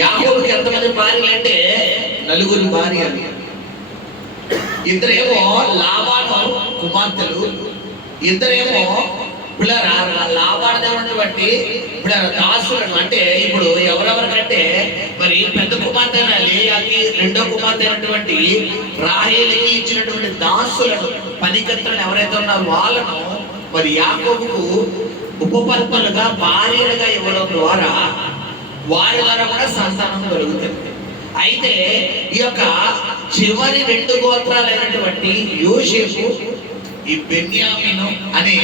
యాకోబుకి ఎంతమంది భార్యలు అంటే 4 భార్యలు. ఇద్దరేమో లాబాను కుమార్తెలు, ఇద్దరేమో పిల్లరా లాబానటువంటి పిల్లర దాసులను. అంటే ఇప్పుడు ఎవరెవరికంటే మరి పెద్ద కుమార్తె అయిన లేయాకి, రెండో కుమార్తె అయినటువంటి రాహేలుకి ఇచ్చినటువంటి దాసులను, పనికత్తలను ఎవరైతే ఉన్నారో వాళ్ళను మరి యాకోబుకు ఉపపత్నులుగా భార్యలుగా ఇవ్వడం ద్వారా వారి ద్వారా కూడా సంతానం కలుగుతుంది. అయితే ఈ యొక్క చివరి 2 గోత్రాలైనటువంటి యోసేపు, ఈ బెన్యామీను అనే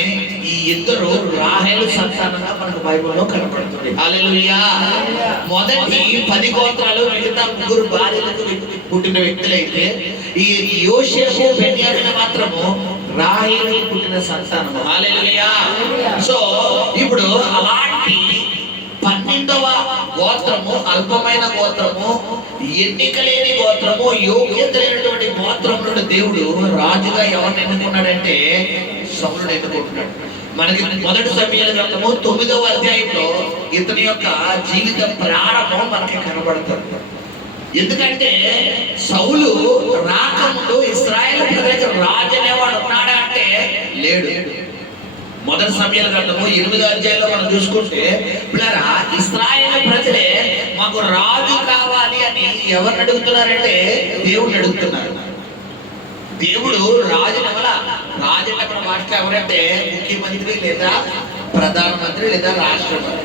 ఈ ఇద్దరు రాహేలు సంతానంగా మనకు బైబిల్లో కనపడుతుంది. హల్లెలూయా. మొదటి 10 గోత్రాలు మిగతా 3 భార్యలకు పుట్టిన వ్యక్తులైతే ఈ యోసేపు బెన్యామీను మాత్రము రాహేలుకి పుట్టిన సంతానము. హల్లెలూయా. సో ఇప్పుడు అలాంటి 12వ గోత్రము, అల్పమైన గోత్రము, ఎన్నిక లేని గోత్రము, యోగ్యత లేనటువంటి గోత్రం నుండి దేవుడు రాజుగా ఎవరిని ఎన్నుకున్నాడంటే సౌలుని ఎన్నుకుంటున్నాడు. మనకి మొదటి సమూయేలు గ్రంథము 9వ అధ్యాయంలో ఇతని యొక్క జీవిత ప్రారంభం మనకి కనబడుతుంది. ఎందుకంటే సౌలు రాకముందు ఇశ్రాయేలు ప్రజలకు రాజు అనేవాడు ఉన్నాడా అంటే లేడు. మొదటి సమూయేలు గ్రంథము 8వ అధ్యాయంలో మనం చూసుకుంటే పిల్లరా ఇశ్రాయేలు ప్రజలే మాకు రాజు కావాలి అని ఎవరిని అడుగుతున్నారంటే దేవుడిని అడుగుతున్నారు. దేవుడు రాజు రాజు భాష ఎవరంటే ముఖ్యమంత్రి లేదా ప్రధానమంత్రి లేదా రాష్ట్రపతి.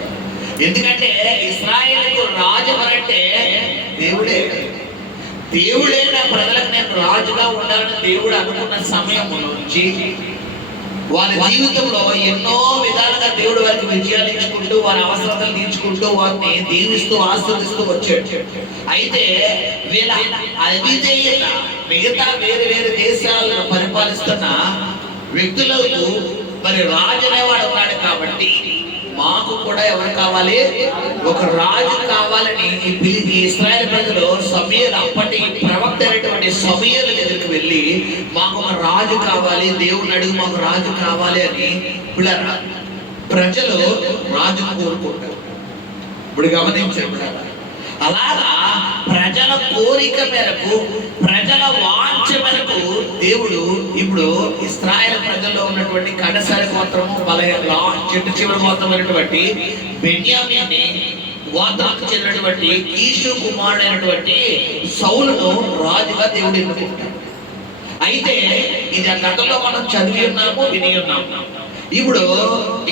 ఎందుకంటే ఇశ్రాయేలుకు రాజు ఎవరంటే దేవుడే. దేవుడే నా ప్రజలకు నేను రాజుగా ఉండాలని దేవుడు అనుకున్న సమయం నుంచి వారి జీవితంలో ఎన్నో విధాలుగా దేవుడు వారికి విజయాలు ఇచ్చుకుంటూ, వారి అవసరాలు తీర్చుకుంటూ, వారిని దీవిస్తూ ఆశీర్వదిస్తూ వచ్చాడు. అయితే వీళ్ళ అవిధేయత మిగతా వేరే వేరే దేశాలను పరిపాలిస్తున్న వ్యక్తులకు మరి రాజు అనేవాడు ఉన్నాడు. కాబట్టి మాకు కూడా ఎవరు కావాలి, ఒక రాజు కావాలని పిలిచి ఇశ్రాయేలు ప్రజలు సమూయేలు, అప్పటి ప్రవక్త అయినటువంటి సమూయేలు దగ్గరికి వెళ్ళి మాకు ఒక రాజు కావాలి, దేవుని అడుగు మాకు రాజు కావాలి అని పిల్లరా ప్రజలు రాజు కోరుకుంటారు. ఇప్పుడు గమనించారు. అలాగా ప్రజల కోరిక మేరకు, ప్రజల వాంఛ మేరకు దేవుడు ఇప్పుడు ఇశ్రాయేలు ప్రజల్లో ఉన్నటువంటి కడసారి గోత్రము, చెట్టు చివరి గోత్రమైనటువంటి బెన్యామీని గోత్రానికి చెందినటువంటి కీషు కుమారుడైనటువంటి సౌలును రాజుగా దేవుడు ఎన్నుకుంటాడు. అయితే ఇది ఆ కథలో మనం చదివి ఉన్నాము, విని ఉన్నాము. ఇప్పుడు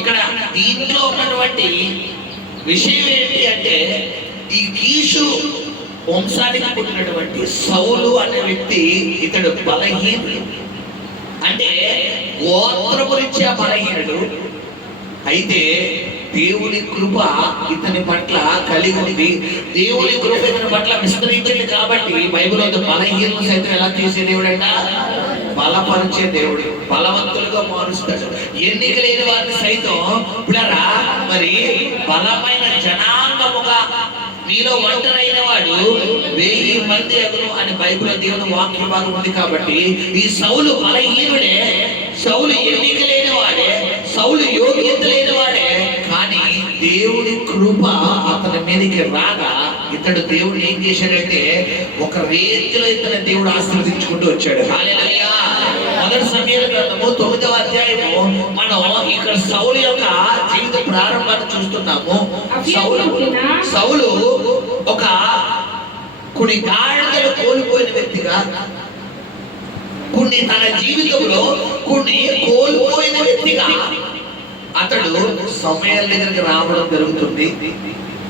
ఇక్కడ దీంట్లో ఉన్నటువంటి విషయం ఏంటి అంటే ఈ కీషు వంశానికి పుట్టినటువంటి సౌలు అనే వ్యక్తి ఇతడు బలహీనుడు. అంటే గోత్రము రీత్యా బలహీనుడు. అయితే దేవుని కృప ఇతని పట్ల కలిగి ఉంది. దేవుని కృప ఇతని పట్ల విస్తరించింది. కాబట్టి బైబిల్లో బలహీనులు సైతం ఎలా చేసే దేవుడు అంట, బలపరిచే దేవుడు, బలవంతులుగా మారుస్తాడు. ఎన్నిక లేని వారిని సైతం పిల్లరా మరి బలమైన జనాంగముగా, మీలో ఒంటరైన వాడు 1000 మంది అగును అని బైబిల్లో దేవుని వాక్య భాగం ఉంది. కాబట్టి ఈ సౌలు బలహీనుడే, సౌలు ఎన్నిక లేని వాడే, సౌలు యోగ్యత లేని వాడే. కానీ దేవుని కృప అతని మీదకి రాగా ఇతడు దేవుడు ఏం చేశాడంటే ఒక రేంజ్లో ఇతని దేవుడు ఆశీర్వదించుకుంటూ వచ్చాడు. హల్లెలూయా. మొదటి సమూయేలు గ్రంథము 9వ అధ్యాయము మనం ఇక్కడ సౌలు యొక్క జీవిత ప్రారంభాన్ని చూస్తున్నాము. సౌలు ఒక కొన్ని గాడిదలు కోల్పోయిన వ్యక్తిగా, కొన్ని తన జీవితంలో కొన్ని కోల్పోయిన వ్యక్తిగా అతడు సమూయేలు దగ్గరికి రావడం జరుగుతుంది.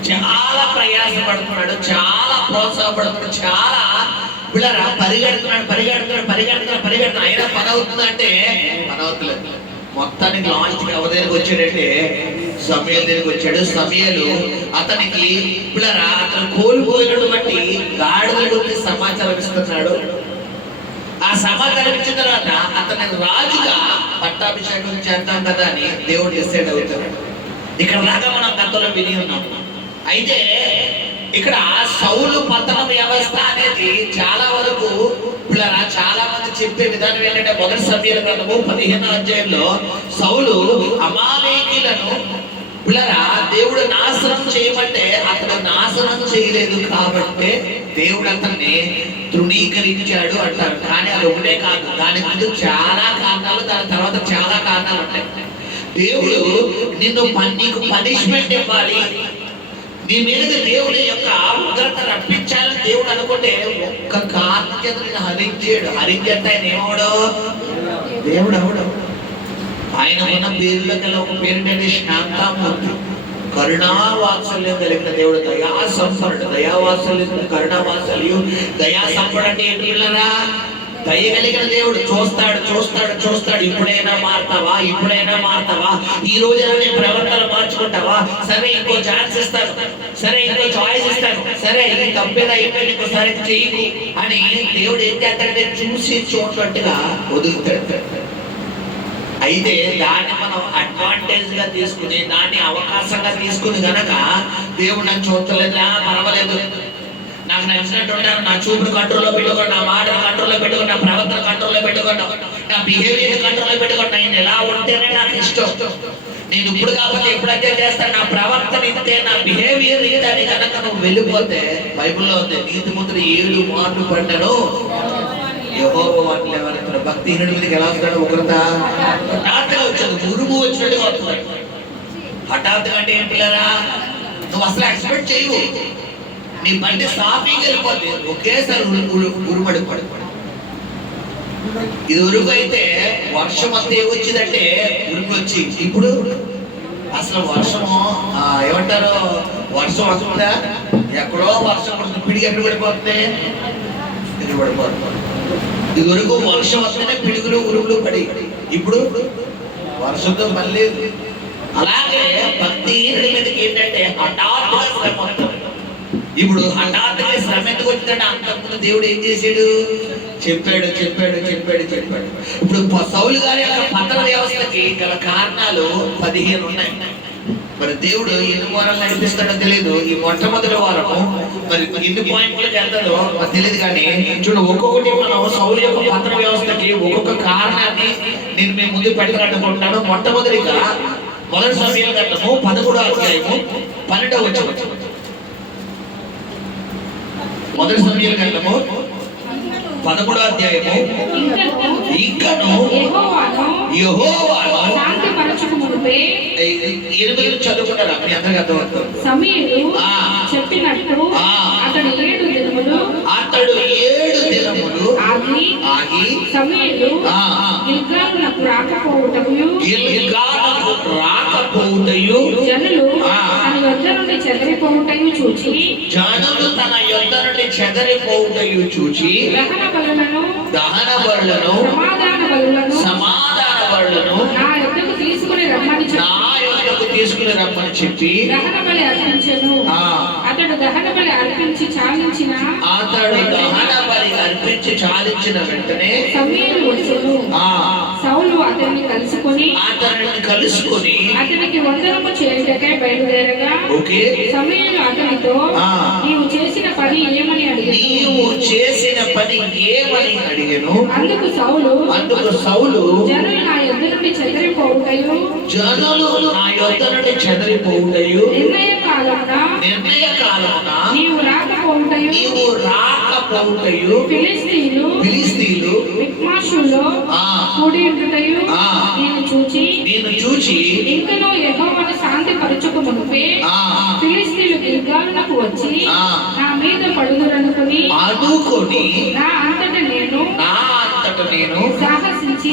చాలా ప్రయాసపడుతున్నాడు, చాలా ప్రోత్సాహపడుతున్నాడు, చాలా పిల్లరా పరిగెడుతున్నాడు. అయినా పని అవుతుందా అంటే పని అవుతలేదు. మొత్తానికి లాస్ట్కి ఎవరి దగ్గరికి వచ్చాడంటే సమూయేలు దగ్గరికి వచ్చాడు. సమూయేలు అతనికి పిల్లరా అతను కోల్పోయినటువంటి గాడిదల గురించి సమాచారం ఇస్తున్నాడు. ఆ సమాచారం ఇచ్చిన తర్వాత అతని రాజుగా పట్టాభిషేకం చేద్దాం కదా అని దేవుడు డిసైడ్ అవుతున్నాడు. ఇక్కడ దాకా మనం కథలో విని ఉన్నాం. అయితే ఇక్కడ సౌలు పతన వ్యవస్థ అనేది చాలా వరకు పిల్లరా చాలా మంది చెప్పే విధానం ఏంటంటే మొదటి సమూయేలు గ్రంథము 15వ అధ్యాయంలో సౌలు అమాలేకీయులను పిల్లరా, దేవుడు నాశనం చేయమంటే అతడు నాశనం చేయలేదు కాబట్టి దేవుడు అతన్ని తృణీకరించాడు అంటారు. కానీ అది ఒకటే కాదు, దాని ముందు చాలా కారణాలు, దాని తర్వాత చాలా కారణాలు ఉంటాయి. దేవుడు నీకు పనిష్మెంట్ ఇవ్వాలి, నీ మీద దేవుడి యొక్క ఉగ్రత రప్పించాలని దేవుడు అనుకుంటే ఒక్క కారణం చేత నేను హరించేస్తే ఆయన ఏమవడు? దేవుడు అవడు. ఆయన ఉన్న పేర్ల కల ఒక పేరు శాంతామూర్తి, కరుణావాత్సల్యం కలిగిన దేవుడు, దయా సంపన్నుడు. దయావాత్సల్యం, కరుణావాత్సల్యం. దయా సంపన్నుడు అంటే ఏంటి పిల్లరా? దయ కలిగిన దేవుడు. చూస్తాడు. ఇప్పుడైనా మారుతావా? ఈ రోజైనా నీ ప్రవర్తన మార్చుకుంటావా? సరే, ఇంకో ఛాన్స్ ఇస్తాను, సరే ఇంకో చాయిస్ ఇస్తాను, సరే ఈ తప్పేదా అయిపోయి ఇంకోసారి చెయ్యి అని దేవుడు ఏం చేస్తాడంటే చూసి చూడట్టుగా వదులుతాడు. అయితే దాన్ని మనం అడ్వాంటేజ్ గా తీసుకుని, దాన్ని అవకాశంగా తీసుకుని గనక దేవుడు నన్ను చూడలేదా, పర్వాలేదు, నాకు నచ్చినట్టు ఉంటాను, నా చూపుడు కంట్రోల్లో పెట్టుకోండి, నా మాటలు కంట్రోల్లో పెట్టుకోండి, నా ప్రవర్తన కంట్రోల్లో పెట్టుకోండి, నా బిహేవియర్ కంట్రోల్లో పెట్టుకోండి, నేను ఎలా ఉంటేనే నాకు ఇష్టం, నేను ఇప్పుడు కాబట్టి ఎప్పుడైతే చేస్తాను, నా ప్రవర్తన ఇంతే, నా బిహేవియర్ ఇంతే అని కనుక నువ్వు వెళ్ళిపోతే, బైబిల్లో ఉంది, నీతిమంతుడు 7 మార్లు పడ్డాను యెహోవా వాటిని ఎవరైతే భక్తిహీనుడి మీదకి ఎలా వస్తాడు? ఉగ్రత హఠాత్తుగా వచ్చాడు, ఉరుము వచ్చినట్టుగా వస్తున్నాడు. హఠాత్తుగా అంటే ఏం పిల్లరా? నువ్వు అసలు ఎక్స్పెక్ట్ చేయవు, నీ బండి సాఫీగా వెళ్ళిపోద్ది, ఒకేసారి ఉరుమడిపోడు. ఇది ఉరుగు అయితే వర్షం అంతా ఏమొచ్చిందంటే ఉరుగు వచ్చి, ఇప్పుడు అసలు వర్షము ఏమంటారు, వర్షం వస్తుందా? ఎక్కడో వర్షం పడుతుంది, పిడిగి ఎక్కడ పడిపోతుంది, ఇది పడిపోతుంది. ఇది వరకు వర్షం వస్తేనే పిడుగులు ఉరుగులు పడి, ఇప్పుడు వర్షంతో మళ్ళీ. అలాగే భక్తిహీనుడి మీదకి ఏంటంటే హఠాత్తుగా శ్రమ వస్తుంది. ఇప్పుడు హఠాత్తుగా శ్రమ ఎందుకు వచ్చిందంటే అంతకుముందు దేవుడు ఏం చేశాడు? చెప్పాడు. ఇప్పుడు సౌలు గారి యొక్క పతన వ్యవస్థకి గల కారణాలు 15 ఉన్నాయి. మరి దేవుడు ఎన్ని వారాలు నడిపిస్తాడో తెలియదు. ఈ మొట్టమొదటి వారము మరి ఎన్ని పాయింట్లకు వెళ్తాడో మరి తెలియదు. కానీ చూడు, ఒక్కొక్కటి మనం సౌలు యొక్క పతన వ్యవస్థకి ఒక్కొక్క కారణాన్ని నేను మీ ముందు పెట్టుకుంటున్నాను. మొట్టమొదటిగా మొదటి సమయాల గ్రంథము 13వ అధ్యాయము 12వ వచనం. మొదటి సమయాల గ్రంథము 13వ అధ్యాయము. ఇంకను యెహోవాను ఎనిమిది చదువుకుంటారా? మీ అందరికీ అర్థమవుతుంది. సమూయేలు చెప్పినట్టు అతడు 7 దినములు ఆగి సమూయేలు గిల్గాలునకు రాకపోవుటయు జనులు తన యొద్ద నుండి చెదరిపోవుటయు చూచి దహన బలులను సమాధాన బలులను నా యొద్దకు తీసుకుని రమ్మని చెప్పి దహన బలి అర్పించెను. అతడు దహన బలి అర్పించి చాలించిన వెంటనే సమూయేలు వచ్చెను. సౌలు అతన్ని కలుసుకొని అతనికి వందనము చేయుటకై బయలుదేరగా సమూయేలు అతనితో నీవు చేసిన పని ఏమని అడిగాను. అందుకు సౌలు జనులు నా యొద్ద నుండి చెదరిపోవుటయు నిర్ణయ కాలమున నీవు రాకపోవుటయు ఫిలిష్తీయులు మిక్మాషులో కూడి ఉండుటయు నేను చూచి ఇంకనూ యెహోవాను శాంతి పరచుకు మునుపే ఫిలిష్తీయులు గిల్గాలునకు వచ్చి నా మీద పడుదురనుకుని నా అంతట నేను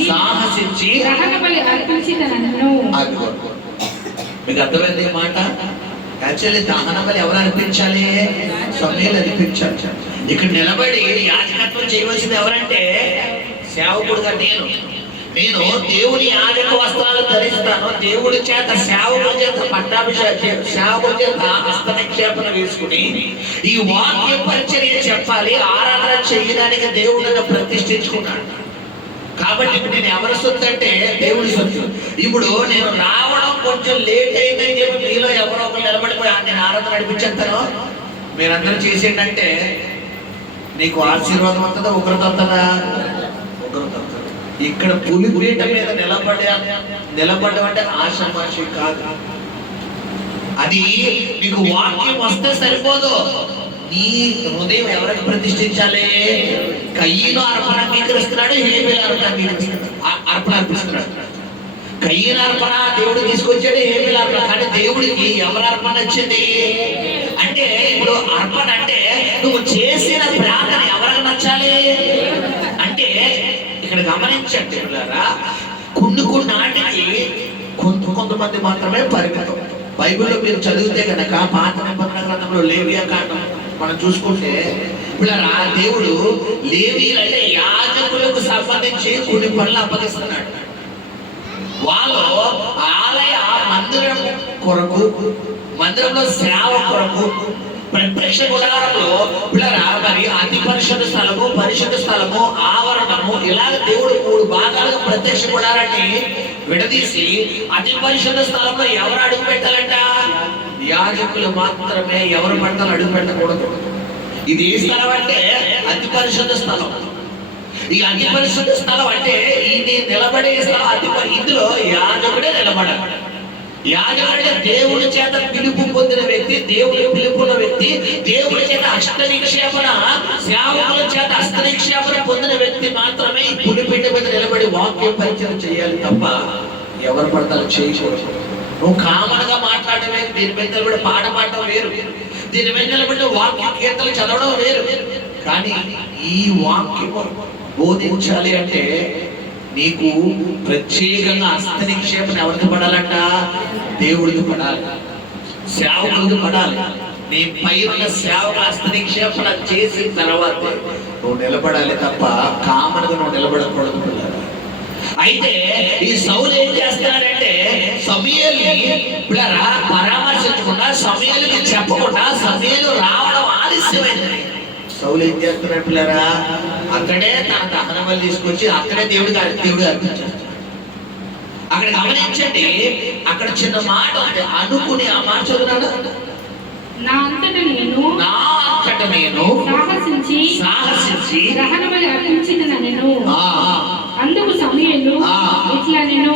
సాహసించి దహన బలి అర్పించిదనను. మీకు అర్థమైంది ఈ మాట? యాక్చువల్లీ దహన బలి ఎవరు అర్పించాలి? సమూయేలు అర్పించాలి. ఇక్కడ నిలబడి యాజకత్వం చేయవలసింది ఎవరంటే సేవకుడుగా నేను దేవుని యాజక వస్త్రాలు ధరిస్తాను. దేవుడి చేత సేవకుల చేత పట్టాభిషేకం, సేవకుల చేత హస్త నిక్షేపణ వేసుకుని ఈ వాక్య పరిచర్య చెప్పాలి, ఆరాధన చేయడానికి దేవుడు నన్ను ప్రతిష్ఠించుకున్నాడు. కాబట్టి ఇప్పుడు నేను ఎవరి సొత్తు అంటే దేవుడి సొత్తు. ఇప్పుడు నేను రావడం కొంచెం లేట్ అయిందని చెప్పి మీలో ఎవరో ఒకరు నిలబడిపోయి నేను ఆరాధన నడిపించేస్తాను, మీరందరూ చేసేటంటే నీకు ఆశీర్వాదం వస్తుందా ఉగ్రత వస్తుందా? ఉగ్రత వస్తుంది. ఇక్కడ పులిపీట మీద నిలబడడం అంటే ఆషామాషి కాదు. అది నీకు వాక్యం వస్తే సరిపోదు, నీ హృదయం ఎవరికి ప్రతిష్ఠించాలి? కయ్యను అర్పణ అంగీకరిస్తున్నాడు, హేబేలు అర్పణ అర్పిస్తున్నాడు. కయ్యను అర్పణ దేవుడు తీసుకొచ్చాడు, హేబేలు అర్పణ. కానీ దేవుడికి ఎవరు అర్పణ వచ్చింది అంటే, ఇప్పుడు అర్పణ అంటే నువ్వు చేసిన ప్రార్థన ఎవరికి నచ్చాలి అంటే, ఇక్కడ గమనించండి కొన్ని నాటికి కొంతమంది మాత్రమే పరిమితం. బైబిల్లో మీరు చదివితే గనక పాత నిబంధన గ్రంథంలో లేవియా కాండం మనం చూసుకుంటే పిల్లరా, దేవుడు లేవీలంటే యాజకులకు సంబంధించి కొన్ని పనులు అప్పగిస్తున్నాడు. వాళ్ళు ఆలయ మందిరం కొరకు, మందిరంలో సేవ కొరకు, ప్రత్యక్ష గుడారంలో పిల్లరా మరి అతి పరిశుద్ధ స్థలము, పరిశుద్ధ స్థలము, ఆవరణము, ఇలాగ దేవుడు 3 భాగాలుగా ప్రత్యక్ష గుడారాన్ని విడదీసి అతి పరిశుద్ధ స్థలంలో ఎవరు అడుగు పెట్టాలంట? యాజకులు మాత్రమే. ఎవరు పడతారు అడుగు పెట్టకూడదు. ఇది ఏ స్థలం అంటే అతి పరిశుద్ధ స్థలం. ఈ అతి పరిశుద్ధ స్థలం అంటే ఈ నిలబడే స్థలం. ఇందులో యాజకుడే నిలబడాలి. యాజకుడే దేవుడి చేత పిలుపు పొందిన వ్యక్తి, దేవుడి పిలుపున్న వ్యక్తి, దేవుడి చేత హస్తనిక్షేపణ, సేవకుల చేత హస్తనిక్షేపణ పొందిన వ్యక్తి మాత్రమే ఈ పులిపీఠ మీద నిలబడి వాక్య పరిచయం చేయాలి తప్ప ఎవరు పడతారు చేయకూడదు. నువ్వు కామన్ గా మాట్లాడమే, దీని మీద నిలబడి పాట పాడటం వేరు, దీని మీద నిలబడి వాక్య కీర్తనలు చదవడం వేరు. కానీ ఈ వాక్యం బోధించాలి అంటే నీకు ప్రత్యేకంగా హస్తనిక్షేపణ ఎవరికి పడాలంట? దేవుడికి పడాలి, సేవకుడికి పడాలి. నీ పైన సేవకు హస్తనిక్షేపణ చేసిన తర్వాత నువ్వు నిలబడాలి తప్ప కామన్గా నువ్వు నిలబడకూడదు. అయితే ఈ సౌలు ఏం చేస్తున్నాడంటే, సమూయేలుని పరామర్శించకుండా, సమూయేలుకి చెప్పకుండా సమూయేలు రావడం ఆలస్యమైంది. సౌలు ఏం చేస్తున్నాడు పిల్లరా? అక్కడే తన దహన బలి తీసుకొచ్చి అక్కడే దేవుడికి అర్పించాడు. అక్కడ గమనించండి, అక్కడ చిన్న మాట ఉంది, అనుకుని. ఆ మాట చదువున్నాడు, నా అంతట నేను సాహసించి దహన బలి అర్పించినను. అందుకు సమూయేలు ఇట్లా నేను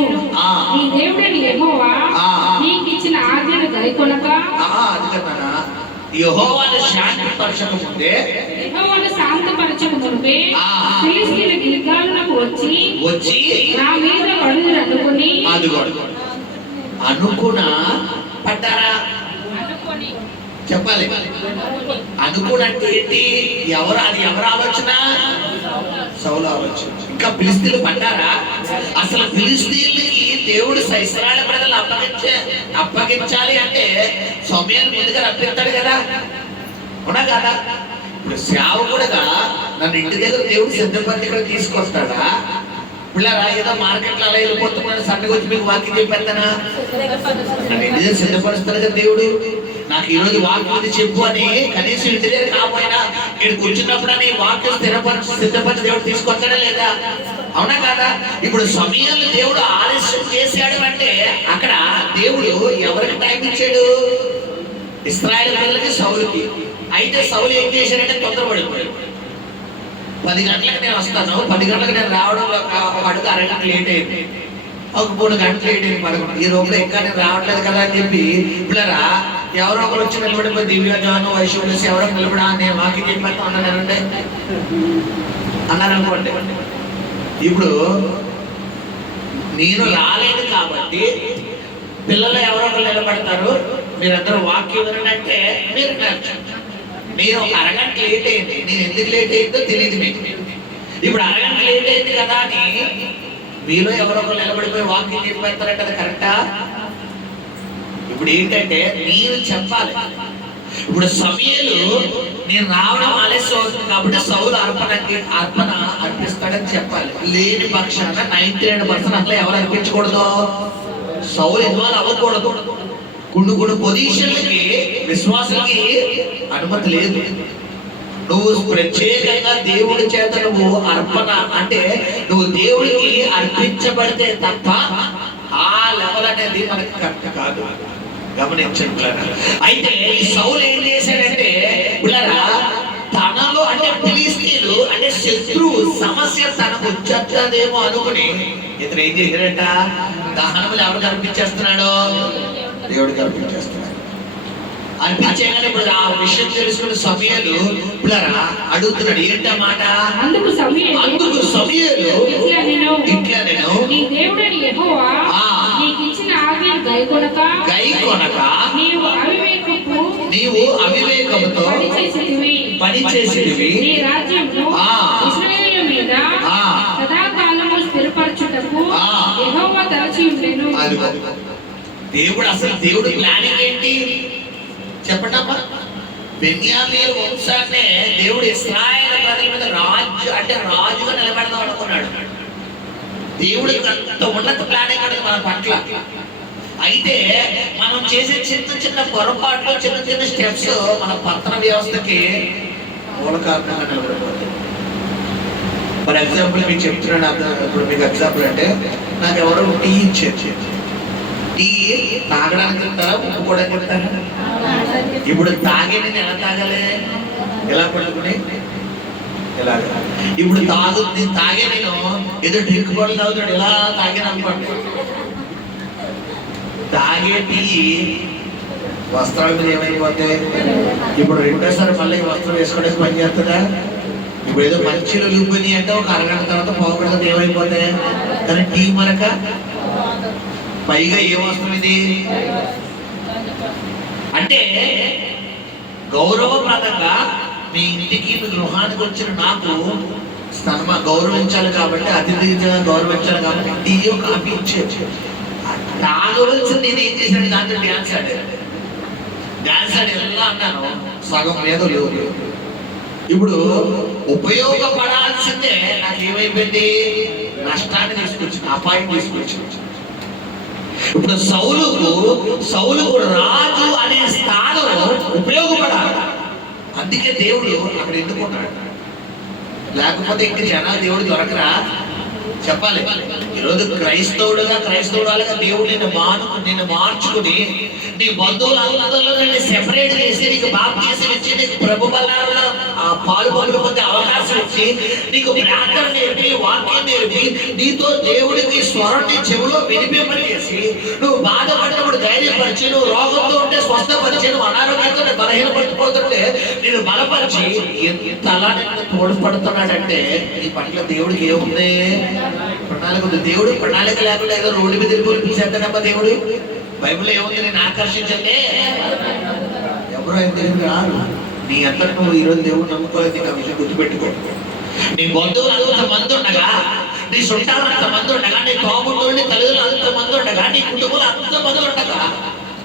నీ దేవుడని యెహోవా నీకు ఇచ్చిన ఆజ్ఞను గైకొనక, యెహోవాను శాంతపరచక ముందే ఫిలిష్తీయుల గిల్గాలునకు వచ్చి నా మీద పడుదురు అనుకుని. అనుకున్నా పడ్డారా? చెప్పాలి. అనుకునంటే ఏంటి? అది ఎవరు ఆలోచన? సౌలు ఆలోచన. ఇంకా ఫిలిష్తీయులు పడ్డారా? అసలు ఫిలిష్తీయులకి దేవుడు ఇశ్రాయేలు ప్రజలు అప్పగించాలి అంటే సమూయేలు ముందుగా రప్పిస్తాడు కదా, అవునా కదా? ఇప్పుడు సేవకుడుగా నన్ను ఇంటి దగ్గర దేవుడు సిద్ధపరిచి ఇక్కడ తీసుకొస్తాడా? పిల్లరా ఏదో మార్కెట్లో అలా వెళ్ళిపోతున్నాడు, సన్నగా వచ్చి మీకు వాక్యం చెప్పేస్తానా? నన్ను ఇంటి దగ్గర సిద్ధపరుస్తాడు కదా దేవుడు. నాకు ఈరోజు వాక్యం చెప్పు అని కనీసం ఇంటి దగ్గర కాకపోయినా ఇక్కడ కూర్చున్నప్పుడు అని వాక్యం సిద్ధపరిచి దేవుడు తీసుకొస్తాడా లేదా? అవునా కదా? ఇప్పుడు సమూయేలు దేవుడు ఆలస్యం చేశాడు అంటే అక్కడ దేవుడు ఎవరికి టైం ఇచ్చాడు? ఇశ్రాయేలు ప్రజలకి, సౌలుకి. అయితే సౌలు ఏం చేశాడంటే తొందరపడిపోయాడు. 10 గంటలకు నేను వస్తాను, 10 గంటలకు నేను రావడంలో అడుగు అరగంట లేట్ అయింది, ఒక 3 గంటలు లేట్ అయింది, 11. ఈ రోజులో ఇంకా నేను రావట్లేదు కదా అని చెప్పి పిల్లరా ఎవరో ఒకరు వచ్చి నిలబడిపోయి దివ్య జాను వైశ్వసి ఎవరో నిలబడా నేను మాకి చెప్పేస్తా ఉన్నానంటే అన్నారనుకోండి. ఇప్పుడు నేను రాలేదు కాబట్టి పిల్లలు ఎవరో ఒకరు నిలబడతారు, మీరందరూ వాక్యం వినంటే మీరు నేను ఒక అరగంట లేట్ అయింది. నేను ఎందుకు లేట్ అయిందో తెలియదు మీకు. ఇప్పుడు అరగంట లేట్ అయింది కదా అని మీలో ఎవరో ఒకరు నిలబడిపోయి వాక్యం చెప్పేస్తారంటే అది కరెక్టా? ఇప్పుడు ఏంటంటే మీరు చెప్పాలి. ఇప్పుడు సమూయేలు నేను రావడం ఆలస్యం అవుతుంది కాబట్టి సౌలు అర్పణ అర్పిస్తాడని చెప్పాలి. లేని పక్షాన 99% అట్లా ఎవరు అర్పించకూడదు? సౌలు ఇన్వాల్వ్ అవ్వకూడదు. కొన్ని పొజిషన్లకి విశ్వాసాలకి అనుమతి లేదు. నువ్వు ప్రత్యేకంగా దేవుడి చేత నువ్వు అర్పణ అంటే నువ్వు దేవుడికి అర్పించబడితే తప్ప ఆ లెవెల్ అనేది మనకు కరెక్ట్ కాదు. గమనించండి. అయితే ఈ సౌలు ఏం చేశాడంటే పిల్లరా తనలో అంటే ఫిలిష్తీయులు అంటే శత్రువు సమస్య తనకు వచ్చేదేమో అనుకుని ఇతను ఏం చేశాడంట? దహనములు ఎవరికి అర్పించేస్తున్నాడు? దేవుడికి అర్పించేస్తున్నాడు. అర్పించగానే ఇప్పుడు ఆ విషయం తెలుసుకున్న సమయాలు పిల్లరా అడుగుతున్నాడు ఏంటన్నమాట. అందుకు సమయాలు ఇట్లా నేను నీ దేవుడని యెహోవా నీకు ఇచ్చిన ఆజ్ఞను గైకొనక నీవు అవివేకముతో పని చేసినవి నీ రాజ్యమును ఇశ్రాయేలు మీద సదాకాలము స్థిరపరచుటకు యెహోవా తలచి ఉండెను. దేవుడు అసలు దేవుడు ప్లానింగ్ ఏంటి చెప్పండమ్మా. బెన్యామీను వంశాన్నే దేవుడు ఇశ్రాయేలు ప్రజల మీద రాజుగా నిలబెడదాం అనుకున్నాడు. దేవుడికి అంత ఉన్నత ప్లానింగ్ అనేది మన పట్ల. అయితే మనం చేసే చిన్న పొరపాట్లు చిన్న స్టెప్స్ మన పతన వ్యవస్థకి మూల కారణంగా నిలబడిపోతాయి. ఫర్ ఎగ్జాంపుల్ మీకు చెప్తున్నాను, ఇప్పుడు మీకు ఎగ్జాంపుల్ అంటే నాకు ఎవరో టీ ఇచ్చారు. టీ తాగడానికి చెప్తారా, ఉప్పు కూడా చెప్తారా? ఇప్పుడు తాగే నేను ఎలా తాగాలి? ఎలా పడుకుని ఎలా? ఇప్పుడు తాగే నేను ఏదో డ్రింక్ బాటిల్ తాగుతాడు, ఎలా తాగాను అనుకోండి. తాగే టీ వస్త్రాల మీద ఏమైపోతే ఇప్పుడు రెండోసారి మళ్ళీ వస్త్రం వేసుకోవడానికి పని చేస్తుందా? ఇప్పుడు ఏదో మంచిలో లుబ్బని అంటే ఒక అరగంట తర్వాత పోకూడదు ఏమైపోతాయి. కానీ టీ మరక పైగా ఏ వస్త్రం ఇది అంటే గౌరవప్రదంగా మీ ఇంటికి మీ గృహానికి వచ్చిన నాకు గౌరవించాలి కాబట్టి, అతిథిగా గౌరవించాలి కాబట్టి టీ కాఫీ ఇచ్చేది. తాగవలసి నేను ఏం చేశాను, దాంట్లో డ్యాన్స్ ఆడి ఎలా అన్నాను సగం మీద లేదు. ఇప్పుడు ఉపయోగపడాల్సిందే నాకు ఏమైపోయింది, నష్టాన్ని తీసుకొచ్చింది, అపాయం తీసుకొచ్చింది. ఇప్పుడు సౌలుకు రాజు అనే స్థానం ఉపయోగపడాలి. అందుకే దేవుడు అక్కడ ఎన్నుకున్నాడు. లేకపోతే ఇంక జనాలు దేవుడు దొరకరా చెప్పాలి. ఈరోజు క్రైస్తవుడుగా దేవుడు నిన్ను మార్చుకుని నీ బంధువులందరిలో నిన్ను సెపరేట్ చేసి నీకు బాప్తిసం ఇచ్చి నీకు ప్రభు బలాల్లో పాలు పొందే అవకాశం ఇచ్చి నీకు ప్రార్థన నేర్పి వాక్యం నేర్పి నీతో దేవుడికి స్వరాన్ని చెవులో వినిపింపని చేసి నువ్వు బాధపడినప్పుడు ధైర్యపరిచి, నువ్వు రోగంతో ఉంటే స్వస్థపరిచి, నువ్వు అనారోగ్యంతో బలహీనపడిపోతుంటే నేను బలపరిచి ఎంత అలా నిన్ను తోడ్పడుతున్నాడంటే ఈ పట్ల దేవుడికి ఏముంది, ప్రణాళిక ఉంది. దేవుడు ప్రణాళిక లేకుండా ఏదో రోడ్డు మీద పిలిచేద్దానమ్మా. దేవుడు బైబిల్లో ఏముంది, నేను ఆకర్షించంటే ఎవరో దేవుడు రారు. నీ అంతటి నువ్వు ఈరోజు దేవుడు నమ్ముకోలేదు. నీకు ఆ విషయం గుర్తుపెట్టుకో. నీ బంధువులు అంతమంది ఉండగా, నీ చుట్టాలు అంతమంది ఉండగా, నీ తోబుట్టువులు తల్లిదండ్రులు అంతమంది ఉండగా, నీ కుటుంబాలు అంతమంది ఉండగా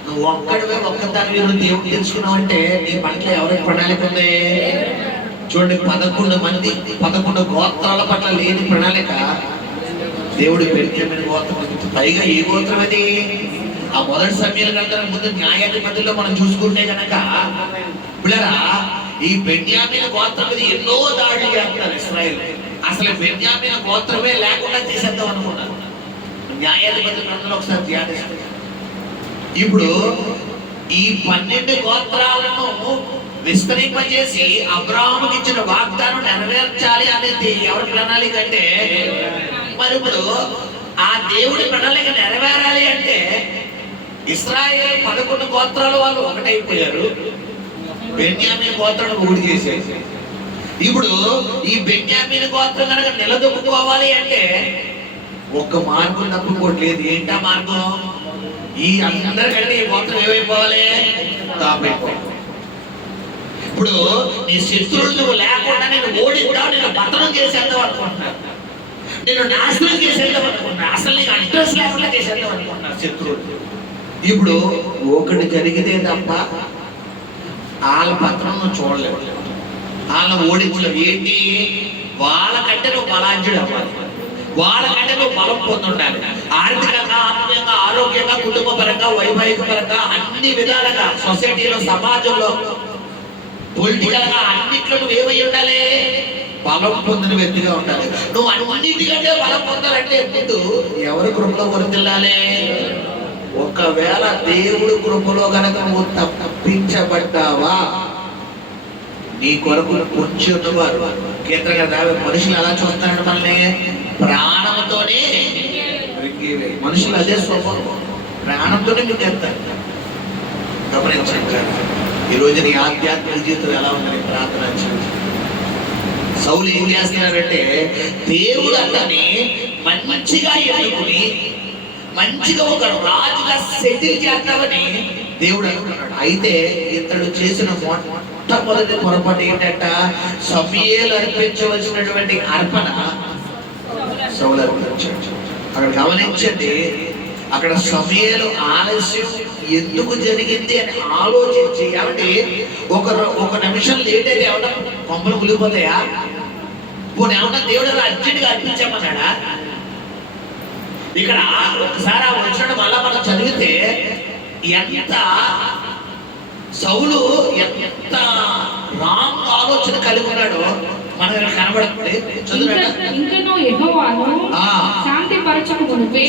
నువ్వు ఒక్కడివే ఒక్కదాని మీద దేవుడు తెలుసుకున్నావు అంటే నీ పట్ల ఎవరికి ప్రణాళిక ఉంది? చూడండి, 11 గోత్రాల పట్ల లేని ప్రణాళిక దేవుడు బెన్యామీను గోత్రం. పైగా ఏ గోత్రం అది? ఆ మొదటి సమయాల కంటే ముందు న్యాయాధిపతుల్లో మనం చూసుకుంటే కనుక పిల్లరా ఈ బెన్యామీను గోత్రం మీద ఎన్నో దాడులు చేస్తున్నారు ఇశ్రాయేలు. అసలు బెన్యామీను గోత్రమే లేకుండా చేసేద్దాం అనుకున్నారు. న్యాయాధిపతుల అందరూ ఒకసారి ధ్యానిస్తారు. ఇప్పుడు ఈ 12 గోత్రాలను విస్తరింపజేసి అబ్రాహాముకి ఇచ్చిన వాగ్దానం నెరవేర్చాలి అనేది ఎవరి ప్రణాళిక అంటే, మరి ఇప్పుడు ఆ దేవుడి ప్రణాళిక నెరవేరాలి అంటే ఇశ్రాయేలు 11 గోత్రాల వాళ్ళు ఒకటైపోయారు. బెన్యామీను గోత్రాన్ని ఒకటి చేసేసి ఇప్పుడు ఈ బెన్యామీను గోత్రం కనుక నిలదొక్కుకోవాలి అంటే ఒక్క మార్గం తప్పుకోవట్లేదు. ఏంటా మార్గం? ఈ అందరికంటే ఈ గోత్రం ఏమైపోవాలి? తాపైపోవాలి. ఇప్పుడు నీ శత్రువులు నువ్వు లేకుండా నేను ఓడిద్దాం, నేను పతనం చేసేద్దాం అనుకుంటున్నాను, నేను నాశనం చేసేద్దాం అనుకుంటున్నా, అసలు నీకు అడ్రస్ లేకుండా చేసేద్దాం అనుకుంటున్నాను శత్రువులు. ఇప్పుడు ఒకటి జరిగితే తప్ప వాళ్ళ పత్రం నువ్వు చూడలేవు, వాళ్ళని ఓడించలేవు. ఏంటి? వాళ్ళకంటే నువ్వు బలాఢ్యుడు అవ్వాలి, వాళ్ళకంటే నువ్వు బలం పొందుండాలి. ఆర్థికంగా, ఆత్మీయంగా, ఆరోగ్యంగా, కుటుంబ పరంగా, వైవాహిక పరంగా, అన్ని విధాలుగా, సొసైటీలో, సమాజంలో, పొలిటికల్ గా అన్నిట్లో నువ్వు ఏమై ఉండాలి? బలం పొందిన వ్యక్తిగా ఉండాలి. నువ్వు అన్నిటికంటే బలం పొందాలంటే ముందు ఎవరి కృపలో వర్తిల్లాలి? ఒకవేళ దేవుడి కృపలో కనుక నువ్వు తప్పించబడ్డావా, నీ కొరకు పొంచి ఉన్నవారు కేంద్రంగా మనుషులు ఎలా చూస్తున్నాడు మనల్ని? ప్రాణంతోనే మనుషులు అదే స్వభావం, ప్రాణంతోనే మీకు ఎత్తారు. గమనించండి. ఈ రోజు నీ ఆధ్యాత్మిక జీవితం ఎలా ఉందని ప్రార్థన చేయండి. సౌలు ఏం చేస్తున్నారంటే దేవుడు అతన్ని మంచిగా ఎన్నుకుని మంచిగా ఒక రాజుగా సెటిల్ చేద్దామని దేవుడు అనుకున్నాడు. అయితే ఇతడు చేసిన మొట్టమొదటి పొరపాటు ఏంటంట, సమూయేలు అర్పించవలసినటువంటి అర్పణ సౌలు అర్పించాడు. అక్కడ గమనించండి, అక్కడ సమూయేలు ఆలస్యం ఎందుకు జరిగింది అని ఆలోచించి, ఏమంటే ఒక నిమిషం లేట్ అయితే ఏమన్నా కొంపలు ములిగిపోతాయా? పోనీ ఏమన్నా దేవుడు అర్జెంట్గా అర్పించామన్నాడా? ఇక్కడ ఒకసారి ఆ వచ్చిన మళ్ళా మనం చదివితే ఎంత సౌలు ఎంత రాంగ్ ఆలోచన కలిగి ఉన్నాడో మనకు కనబడుతుంది. ఇంకనూ యెహోవాను శాంతిపరచకమునుపే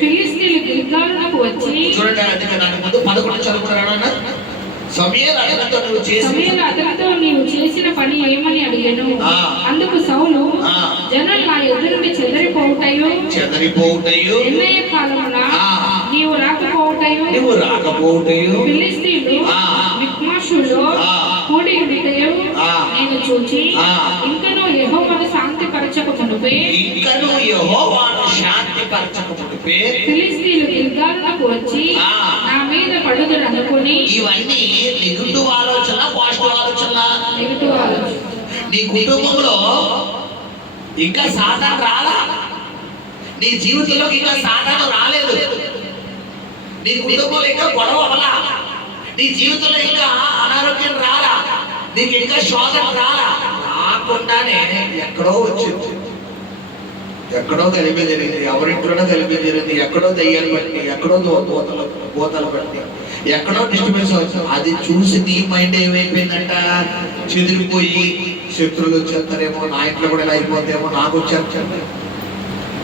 ఫిలిష్తీయులు గిల్గాలునకు వచ్చి, చూడండి అది దాని ముందు 11 చదువుకున్నాడు. సమూయేలు అతనితో నీవు చేసిన పని ఏమని అడిగాను. అందుకు సౌలు, జనులు నా ఎదురు నుండి చెదరిపోవుటయు నిర్ణయ కాలమున నీవు రాకపోవుటయు ఫిలిష్తీయులు మిక్మషులో కూడి ఉండుటయు నేను చూచి, ఇంకనూ యెహోవాను శాంతిపరచకమునుపే ఫిలిష్తీయులు గిల్గాలునకు వచ్చి నా మీద పడుదురు అనుకుని. ఇవన్నీ నెగటివ్ ఆలోచన, పాజిటివ్ ఆలోచన. నెగటివ్ ఆలోచన. నీ కుటుంబంలో ఇంకా సాతాను రాలా, నీ జీవితంలోకి ఇంకా సాతాను రాలేదు, నీ కుటుంబంలో ఇంకా గొడవ అవ్వలా, నీ జీవితంలో ఇంకా అనారోగ్యం రాలా, నీకు ఇంకా శోధన రాలా. రాకుండానే ఎక్కడో వచ్చింది, ఎక్కడో కలిపి జరిగింది, ఎవరింట్లోనో కలిపి జరిగింది, ఎక్కడో దయ్యాలు పట్టి, ఎక్కడో బోతలు పట్టి, ఎక్కడో డిస్టర్బెన్స్ వచ్చింది. అది చూసి నీ మైండ్ ఏమైపోయిందంట, చెదిరిపోయి శత్రువులు వచ్చేస్తారేమో, నా ఇంట్లో కూడా ఇలా అయిపోతేమో, నాకు వచ్చేస్తారు.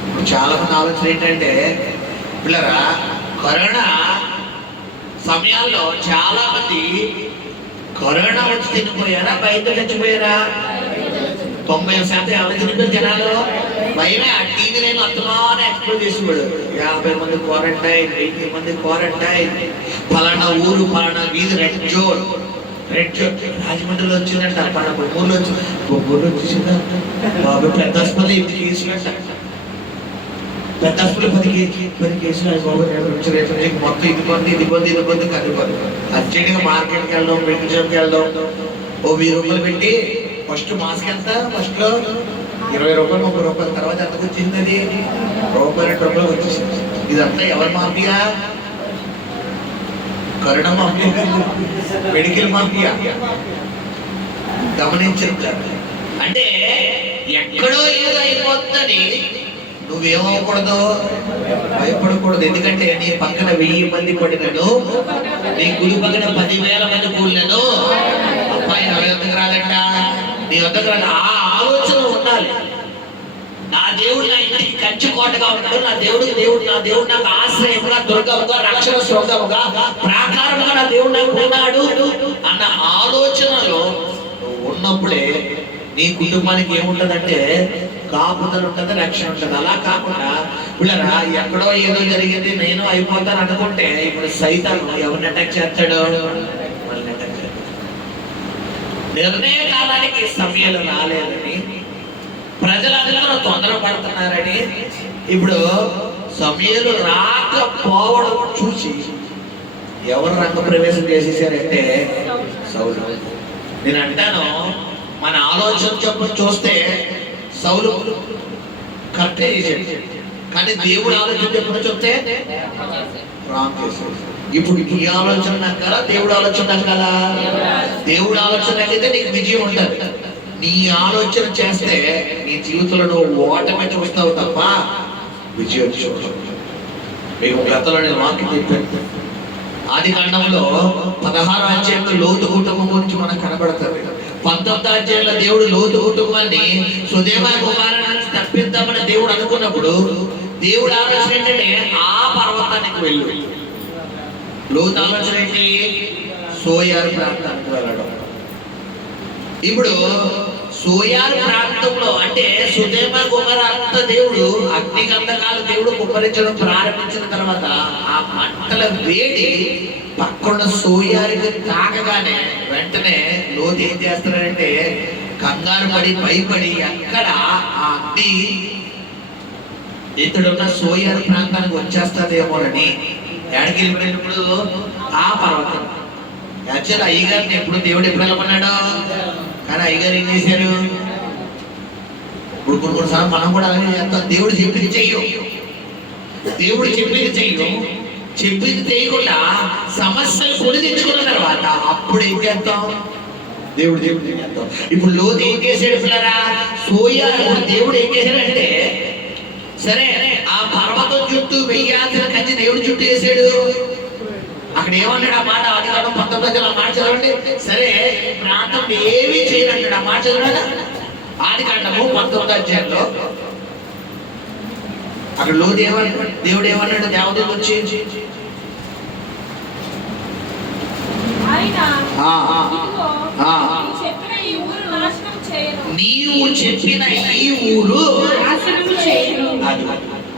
ఇప్పుడు చాలా మంది ఆలోచన ఏంటంటే, పిల్లరా, కరోనా సమయాల్లో చాలా మంది కరోనా వచ్చి తినిపోయారా, బయట చచ్చిపోయారా? 90% ఎవరు చనిపోయారు జనాలు? భయమే. ఆ టీవీ నేను అంతమానే ఎక్స్ప్లోర్ చేసేవాడు. 50 మంది క్వారంటైన్, 80 మంది క్వారంటైన్, ఫలానా ఊరు, ఫలానా వీధి రెడ్ జోన్. రాజమండ్రిలో వచ్చిందంట, మన బొమ్మూరులో వచ్చింది, బొమ్మూరులో వచ్చేసిందా బాబు, పెద్ద హాస్పిటల్ 8 కేసులు అంట, పెద్ద హాస్పిటల్ 10 కేసులు. అది బాబు మొత్తం ఇది కలిపారు. అర్జెంట్గా మార్కెట్కి వెళ్దాం, మెడికల్ షాప్కి వెళ్దాం, ఓ 1000 రూపాయలు పెట్టి ఫస్ట్ మాస్క్ ఎంత, ఫస్ట్ లో 20 రూపాయలు, 30 రూపాయల తర్వాత ఎంతకు వచ్చింది? అది రూపాయలు, 2 రూపాయలు వచ్చేసింది. ఇదంతా ఎవరి mafia? Corona mafia, medical mafia. గమనించారు. అంటే ఎక్కడో ఏదో అయిపోతుందని నువ్వేమవకూడదు, భయపడకూడదు. ఎందుకంటే నీ పక్కన 1000 మంది పడినను, నీ గుడి పక్కన 10,000 మంది కూడినను, అబ్బాయి నా వద్దకు రాదంట, నీ వద్దకు రాదు. ఆ ఆలోచన ఉండాలి. నా దేవుడు నా ఇంటికి కంచి కోటగా ఉన్నాడు, నా దేవుడు నాకు ఆశ్రయముగా, దుర్గముగా, రక్షణ శృంగముగా, ప్రాకారముగా నా దేవుడు నాకు ఉన్నాడు అన్న ఆలోచనలో ఉన్నప్పుడే నీ కుటుంబానికి ఏముంటదంటే కాపుదలు ఉంటుంది, రక్షణ ఉంటుంది. అలా కాకుండా పిల్లరా ఎక్కడో ఏదో జరిగింది, నేను అయిపోతాను అనుకుంటే ఇప్పుడు సైతాను ఎవరిని అటాక్ చేస్తాడు? వాళ్ళని అటాక్ చేస్తాడు. నిర్ణయ కాలానికి సమయాలు రాలేదని, ప్రజలందరూ తొందరపడుతున్నారని, ఇప్పుడు సమయాలు రాకపోవడం చూసి ఎవరు రంగ ప్రవేశం చేసేసారంటే సౌలు. నేను అంటాను, మన ఆలోచన చొప్పున చూస్తే సౌలు కరెక్టే చేశాడు, కానీ దేవుడు ఆలోచన చొప్పున చూస్తే రాంగ్ చేశాడు. ఇప్పుడు నీ ఆలోచన నక్కాలా, దేవుడు ఆలోచన నక్కాలా? దేవుడు ఆలోచన అయితే నీకు విజయం ఉంటుంది. నీ ఆలోచన చేస్తే నీ జీవితంలో నువ్వు ఓటమి చూస్తావు తప్ప విజయం చూడవు. మీకు గతంలో నేను వాక్యం చెప్పాను. ఆదికాండంలో 16వ అధ్యాయంలో లోతు కుటుంబం గురించి మనకు కనబడుతుంది. 19వ అధ్యాయంలో దేవుడు లోతు కుటుంబాన్ని సుదేమ కుమారుని తప్పిద్దామని దేవుడు అనుకున్నప్పుడు దేవుడు ఆలోచన ఏంటంటే ఆ పర్వతానికి వెళ్ళు. లోతు ఆలోచన ఏంటి? సోయారు ప్రాంతానికి వెళ్ళడం. ఇప్పుడు సోయారు ప్రాంతంలో అంటే సుదేమ కుమార అంత దేవుడు అగ్నిగంధకాల దేవుడు కుమ్మరించడం ప్రారంభించిన తర్వాత ఆ మంటల వేడి పక్కన సోయారికి తాకగానే వెంటనే లోతు ఏం చేస్తున్నాడంటే కంగారు పడి భయపడి ఎక్కడ ఆ అగ్ని ఇతడున్న సోయారు ప్రాంతానికి వచ్చేస్తుందేమోనని ఎక్కడికి వెళ్ళిపోయినప్పుడు ఆ పర్వతం యాక్చువల్ అయ్యగారిని ఎప్పుడు దేవుడు ఎప్పుడు వెళ్ళమన్నాడు, కానీ అయ్యగారు ఏం చేశారు? ఇప్పుడు కొన్నిసార్లు మనం కూడా అలాగే చేస్తాం. దేవుడు చెప్పింది చెయ్యం, దేవుడు చెప్పింది చెయ్యం, చెప్పింది చేయకుండా సమస్యలు కొని తెచ్చుకున్న తర్వాత అప్పుడు ఏం చేస్తాం? దేవుడు చెప్పింది చేస్తాం. ఇప్పుడు లోతు ఏం చేశాడు పిల్లరా? సోయారు దేవుడు ఏం చేశాడంటే సరే ఆ పర్వతం చుట్టూ వెయ్యాల్సిన కంచి దేవుడి చుట్టూ వేసాడు. అక్కడ ఏమన్నాడు ఆ మాట? ఆదికాండం 19 ఆ మాట చదవండి. సరే ప్రాంతం ఏమీ చేయనంటాడు ఆ మాట చదవడా? ఆదికాండము 19 అధ్యాయంలో అక్కడ లోతు ఏమన్నాడు? దేవుడు ఏమన్నాడు? దేవదూత వచ్చి నీవు చెప్పిన ఈ ఊరు అది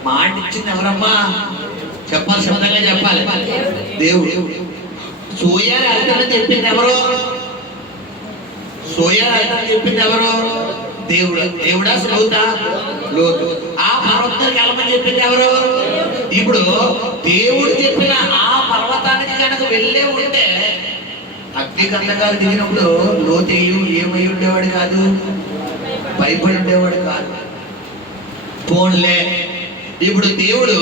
మాట ఇచ్చింది ఎవరమ్మా? చెప్పాలి, శబ్దంగా చెప్పాలి. దేవుడు. సోయారు వెళ్తానని చెప్పింది ఎవరు? సోయారు వెళ్తానని చెప్పింది ఎవరు? దేవుడు. దేవుడా లోతా? లోతు. ఆ పర్వతానికి వెళ్ళమని చెప్పింది ఎవరు? ఇప్పుడు దేవుడు చెప్పిన ఆ పర్వతానికి కనుక వెళ్ళే ఉంటే అగ్నిగంధకాలు దిగినప్పుడు లోతేయు ఏమై ఉండేవాడు కాదు, భయపడి ఉండేవాడు కాదు. పోన్లే, ఇప్పుడు దేవుడు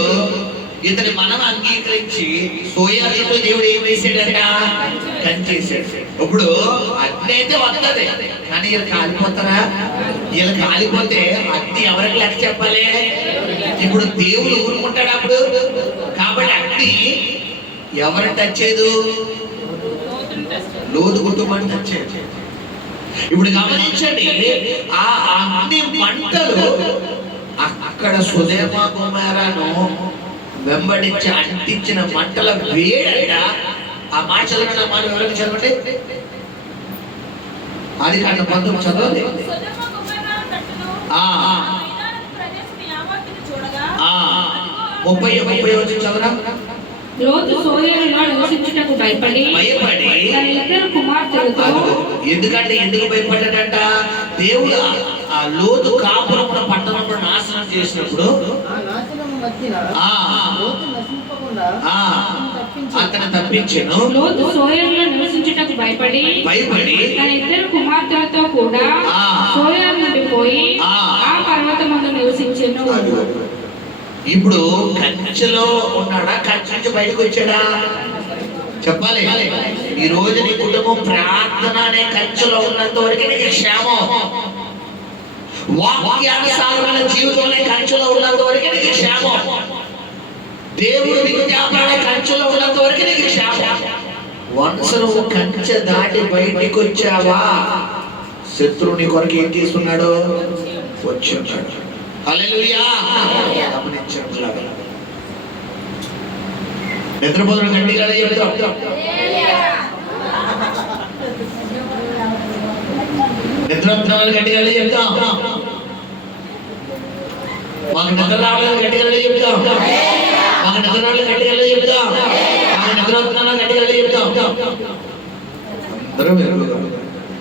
ఇతని మనం అంగీకరించి సోయాలో దేవుడు ఏం వేసాడంట? కంచేసాడు. ఇప్పుడు అగ్ని అయితే వస్తుంది, కానీ వీళ్ళు కాలిపోతారా? వీళ్ళు కాలిపోతే అగ్ని ఎవరికి లెక్క చెప్పాలి? ఇప్పుడు దేవుడు ఊరుకుంటాడు అప్పుడు. కాబట్టి అగ్ని ఎవరిని టచ్ చేయదు? లోతు కుటుంబాన్ని టచ్ చేయదు. ఇప్పుడు గమనించండి, ఆ అగ్ని మంటలు అక్కడ సుదేమ కుమారను వెంబడించి అంటించిన మంటల వేడ ఆ మాట చదవండి. ఆ మాట ఎవరికి చదవండి? ఆదికాండం 19 చదవండి. 30 వచ్చి చదవరా? లోతు సోయారులో నివసించుటకు భయపడి తన ఇద్దరు కుమార్తెలతో. ఎందుకంటే ఎందుకు భయపడ్డాడంట? దేవుడు ఆ లోతు కాపురమున పట్టణంలో నాశనం చేసినప్పుడు అతను తప్పించాను. లోతు సోయారులో నివసించుటకు భయపడి తన ఇద్దరు కుమార్తెలతో కూడా సోయారు నుండి పోయి ఆ పర్వతమందు నివసించెను. ఇప్పుడు కంచెలో ఉన్నాడా? కంచె నుంచి బయటకు వచ్చాడా? చెప్పాలి. ఈ రోజు నీ కుటుంబం ప్రార్థన అనే కంచెలో ఉన్నంత వరకు నీకు క్షేమం. వాక్యానుసారమైన జీవితంలో కంచెలో ఉన్నంత వరకు నీకు క్షేమం. దేవుడు విజ్ఞాపన కంచెలో ఉన్నంత వరకు నీకు క్షేమం. వన్స్ నువ్వు కంచె దాటి బయటికి వచ్చావా, శత్రువు నీ కొరకు ఏం చేస్తున్నాడు? వచ్చి ఉన్నాడు. హల్లెలూయా. గమనించండి, నిద్రపోతున్న గట్టిగా చెప్తాం. నిద్రపోతున్న గట్టిగా చెప్తాం. మాకు నిద్ర రావాలని గట్టిగా చెప్తాం. మాకు నిద్ర రావాలని గట్టిగా చెప్తాం. మాకు నిద్ర వస్తున్నా గట్టిగా చెప్తాం. అందరూ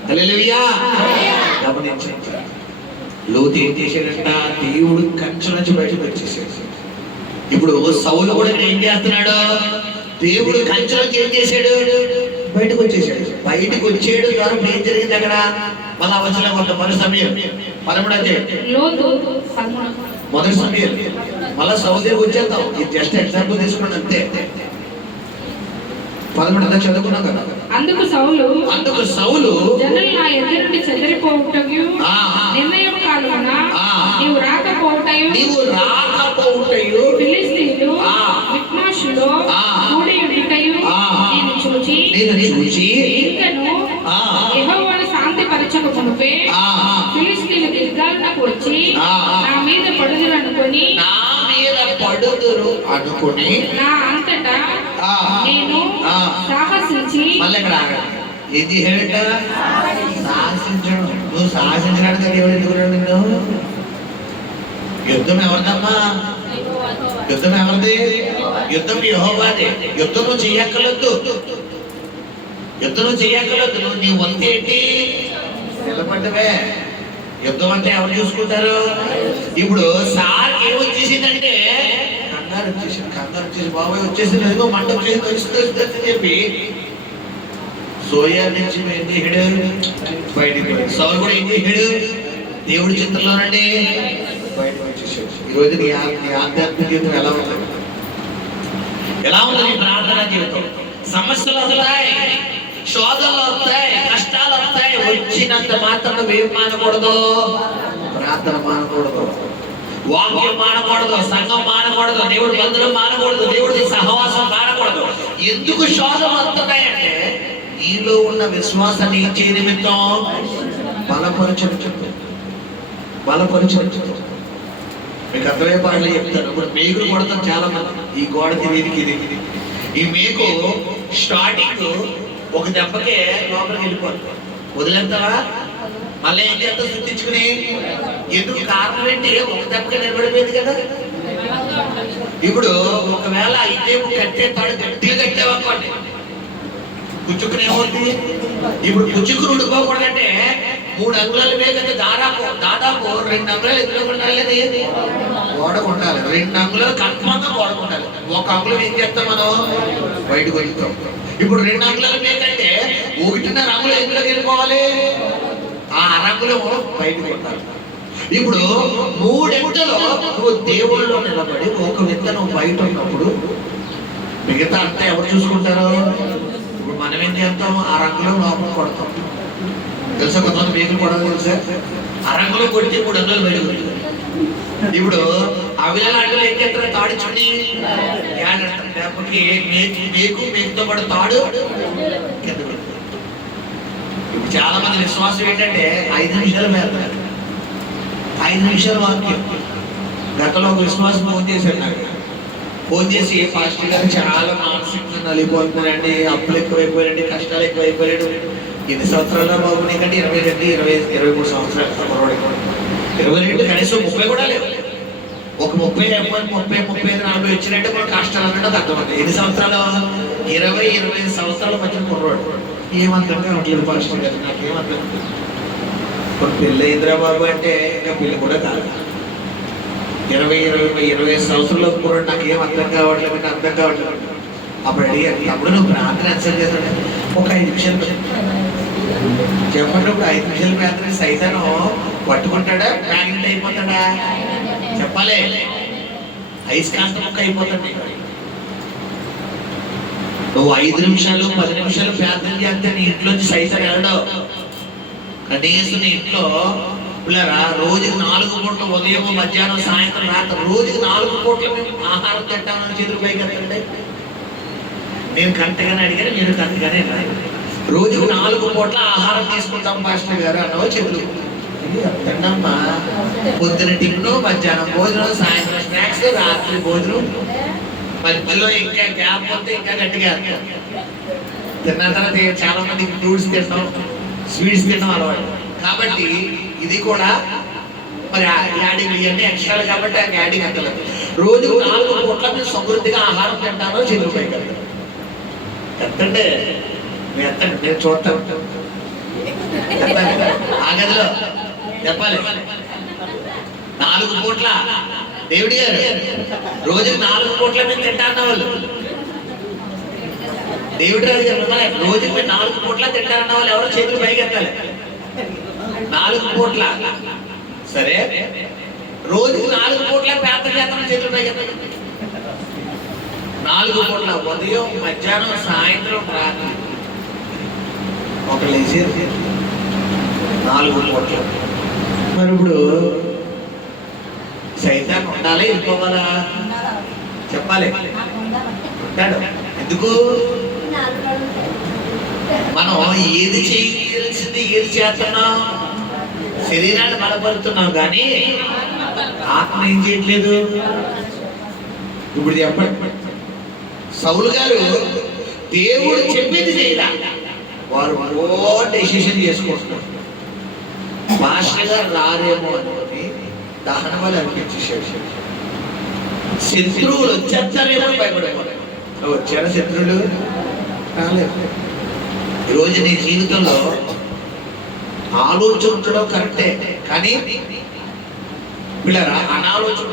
హల్లెలూయా. గమనించండి, లోతు ఏం చేశాడంట? దేవుడు కంచె నుంచి బయటకు వచ్చేసాడు. ఇప్పుడు సౌలు కూడా ఏం చేస్తున్నాడు? దేవుడు కంచె నుంచి ఏం చేశాడు? బయటకు వచ్చేసాడు. బయటకు వచ్చేడు ద్వారా ఏం జరిగింది అక్కడ? మళ్ళా వచ్చిన కొంత మొదటి సమయం 13 మొదటి సమయం మళ్ళా సౌలు దగ్గరికి వచ్చేద్దాం. ఇది జస్ట్ ఎగ్జాంపుల్ తీసుకున్నాను అంతే. 11 చదువుకున్నాం కదా. అందుకు సౌలు జనులు నా ఎదురు నుండి చెదరిపోవుటయు నిర్ణయం కాలమున నీవు రాకపోవుటయు ఫిలిష్తీయులు మిక్మాషులో కూడి ఉండుటయు నేను చూచి ఇంకను యెహోవాను శాంతిపరచక మునుపే ఫిలిష్తీయులు గిల్గాలునకు వచ్చి నా మీద పడుదురు అనుకొని నా అంతటా నేను సాహసించి ఏది హేట సాహసించడం, నువ్వు సాహసించడానికి దేవుడు ఎందుకున్నాడు నిన్ను? యుద్ధం ఎవరిదమ్మా? యుద్ధం ఎవరిది? యుద్ధం యెహోవాదే. యుద్ధం నువ్వు చెయ్యక్కర్లేదు, యుద్ధం నువ్వు చెయ్యక్కర్లేదు. నువ్వు నీ వంతు ఏంటి? నిలబడ్డవే. యుద్ధం అంటే ఎవరు చూసుకుంటారు? ఇప్పుడు సార్ ఏమొచ్చేసిందంటే కంగారు వచ్చేసి బాబాయ్ వచ్చేసింది, ఏదో మంట వచ్చేసి తెలుస్తుంది అని చెప్పి సోయా నుంచి ఏం చేశాడు? బయటికి. సౌలు కూడా ఏం చేశాడు? దేవుడి చిత్రంలోనండి బయటకు వచ్చేసాడు. ఈరోజు నీ ఆధ్యాత్మిక జీవితం ఎలా ఉంది? ఎలా ఉంది నీ ప్రార్థన జీవితం? సమస్యలు వస్తాయి, శోధనలు వస్తాయి, కష్టాలు వస్తాయి. వచ్చినంత మాత్రం నువ్వేం మానకూడదు? ప్రార్థన మానకూడదు, వాక్యం మానకూడదు, సంఘం మానకూడదు, దేవుడి బంధువులు మానకూడదు, దేవుడి సహవాసం మానకూడదు. ఎందుకు శోధనలు వస్తున్నాయంటే నీలో ఉన్న విశ్వాసాన్ని ఏం చేయ నిమిత్తం? బలపరచడం. మీకు అర్థమయ్యే పాటలు చెప్తాను. ఇప్పుడు మేకులు కొడతాం చాలా మంది. ఈ గోడకి దీనికి ఇది. ఈ మేకు స్టార్టింగ్ ఒక దెబ్బకే లోపలికి వెళ్ళిపోతుంది, వదిలేస్తావా? మళ్ళీ ఏం చేస్తా? శుద్ధించుకుని. ఎందుకు? కారణం ఏంటి? ఒక దెబ్బకే నిలబడిపోయింది కదా. ఇప్పుడు ఒకవేళ ఇదే కట్టే తాడు గట్టిగా కట్టావనుకోండి, పుచ్చుకుని ఏమవుతుంది? ఇప్పుడు పుచ్చుకుని ఉండిపోకూడదంటే 3 అంగుళాల మేకంటే దాదాపు 2 అంగుళాలు ఎదురు ఉండాలి, గోడకు ఉండాలి. 2 అంగుళాలు కన్ఫామ్గా గోడకు ఉండాలి. 1 అంగుళం ఏం చేస్తాం మనం? బయటకు వెళ్తాం. ఇప్పుడు 2 అంగుళాల మేకంటే 1.5 అంగుళం ఎందులోకి వెళ్ళిపోవాలి? ఆ అరంగుళం బయటకు ఉండాలి. ఇప్పుడు 3 అంగుళాలు నువ్వు దేవుళ్ళలో నిలబడి 1 వింత నువ్వు బయట ఉన్నప్పుడు మిగతా అంతా ఎవరు చూసుకుంటారు? ఇప్పుడు మనం ఏం చేస్తాం? ఆ రంగులో లోపల కొడతాం. తెలుసా? కొంతమంది మేకులు కొడతాం తెలుసా? ఆ రంగులో కొడితే 3 అంగుళాలు బయట కొడుతుంది. ఇప్పుడు అవిల అడ్డులు ఏం చేస్తారు? తాడిచుండి లేకపోతే మేకుతో పాటు తాడు కింద. ఇప్పుడు చాలా మంది విశ్వాసం ఏంటంటే 5 నిమిషాలు వేస్తారు, 5 నిమిషాలు వాక్యం. గతంలో ఒక విశ్వాసం ఫోన్ చేశాడు నాకు. ఫోన్ చేసి పాస్టర్ గారు చాలా మానసికంగా నలిగిపోతున్నారండి, అప్పులు ఎక్కువైపోయారండి, కష్టాలు ఎక్కువైపోయాడు. ఎన్ని సంవత్సరాల బాబు నీకంటే? 22-23 సంవత్సరాలు. 22 కనీసం 30 కూడా లేవు. ఒక 30, 35, 40 వచ్చినట్టు మన కష్టాలు అన్నట్టు అర్థమవుతుంది. ఎన్ని సంవత్సరాలు? 20-25 సంవత్సరాల మధ్య కుర్రోడు. ఏమంతంగా ఉండలేదు పాస్టర్ గారు, నాకేమర్థం. ఇప్పుడు పెళ్ళి అయిందిరా బాబు అంటే ఇంకా పెళ్ళి కూడా కాదు. 20-25 సంవత్సరాల కుర్రోడు నాకేం అర్థం కావట్లేదు, మీకు అర్థం కావట్లేదు. అప్పుడు అడిగారు, అప్పుడు నువ్వు ప్రార్థన ఆన్సర్ చేస్తాడు. ఒక 5 నిమిషాలు చెప్పండి. ఇప్పుడు 5 నిమిషాల ప్రార్థన సైతాను పట్టుకుంటాడా? మ్యాగ్నెట్ అయిపోతాడా? చెప్పాలి. అయస్కాంతం ముక్క అయిపోతుంది. నువ్వు 5 నిమిషాలు 10 నిమిషాలు ప్రార్థన చేస్తే నీ ఇంట్లోంచి సైతాన్ వెళ్ళడం. కనీసం నీ ఇంట్లో పిల్లరా రోజుకి 4 పూటలు, ఉదయం, మధ్యాహ్నం, సాయంత్రం, రాత్రి రోజుకి 4 పూటలు మేము ఆహారం తింటామని చేతులు పైకి ఎత్తండి. నేను కరెక్ట్గానే అడిగాను, మీరు కరెక్ట్గానే రోజుకు 4 పూటల ఆహారం తీసుకుంటాం పాస్టర్ గారు అన్నవో చేతులు తింటామా. పొద్దున టిఫిన్, మధ్యాహ్నం భోజనం, సాయంత్రం స్నాక్స్, రాత్రి భోజనం, మధ్యలో ఇంకా గ్యాప్ వస్తే ఇంకా గట్టిగా తిన్న తర్వాత చాలా మంది ఫ్రూట్స్ తింటాం, స్వీట్స్ తినడం అలవాటు. కాబట్టి ఇది కూడా మరి యాడింగ్ ఇవన్నీ ఎక్స్ట్రాలు కాబట్టి ఆ యాడింగ్ అంతలేదు. రోజుకు 4 పూట్ల మీరు సమృద్ధిగా ఆహారం తింటారో చేతులు పైకి ఎత్తండి. మీరు ఎత్తండి, నేను చూస్తాను. ఆ గదిలో చెప్పాలి. 4 పూట్ల దేవుడి గారు రోజుకి 4 పూట్ల మీరు తింటారన్న వాళ్ళు. దేవుడి రాజు గారు మిమ్మల్ని రోజుకి మీరు 4 పూట్ల తింటారన్న వాళ్ళు ఎవరో చేతులు పైకి ఎత్తాలి. 4 పూట్ల సరే, రోజుకి 4 పూట్ల ప్రార్థన చేస్తాం, చేతులు పైకి ఎత్తాలి. 4 పూట్ల ఉదయం, మధ్యాహ్నం, సాయంత్రం, రాత్రి. ఒక లేచి 4 పూట్ల. మరి ఇప్పుడు సైతాన్ ఉండాలి, వెళ్ళిపోవాలా? చెప్పాలి. ఉంటాడు. ఎందుకు? మనం ఏది చేయాల్సింది ఏది చేస్తున్నాం? శరీరాన్ని బలపరుతున్నాం కానీ ఆత్మ ఏం చేయట్లేదు. ఇప్పుడు చెప్పండి, సౌలు గారు దేవుడు చెప్పింది చేయాల, వారు డెసిషన్ చేసుకుంటున్నారు. పాస్టర్ గారు రారేమో అనుకుని దహన బలి అనిపించేసాడు. శత్రువులు వచ్చేస్తారేమో భయపడేవాడు. వచ్చారా శత్రువులు? రాలేదు. ఈరోజు నీ జీవితంలో ఆలోచన ఉండడం కరెక్టే, కానీ పిల్లరా అనాలోచన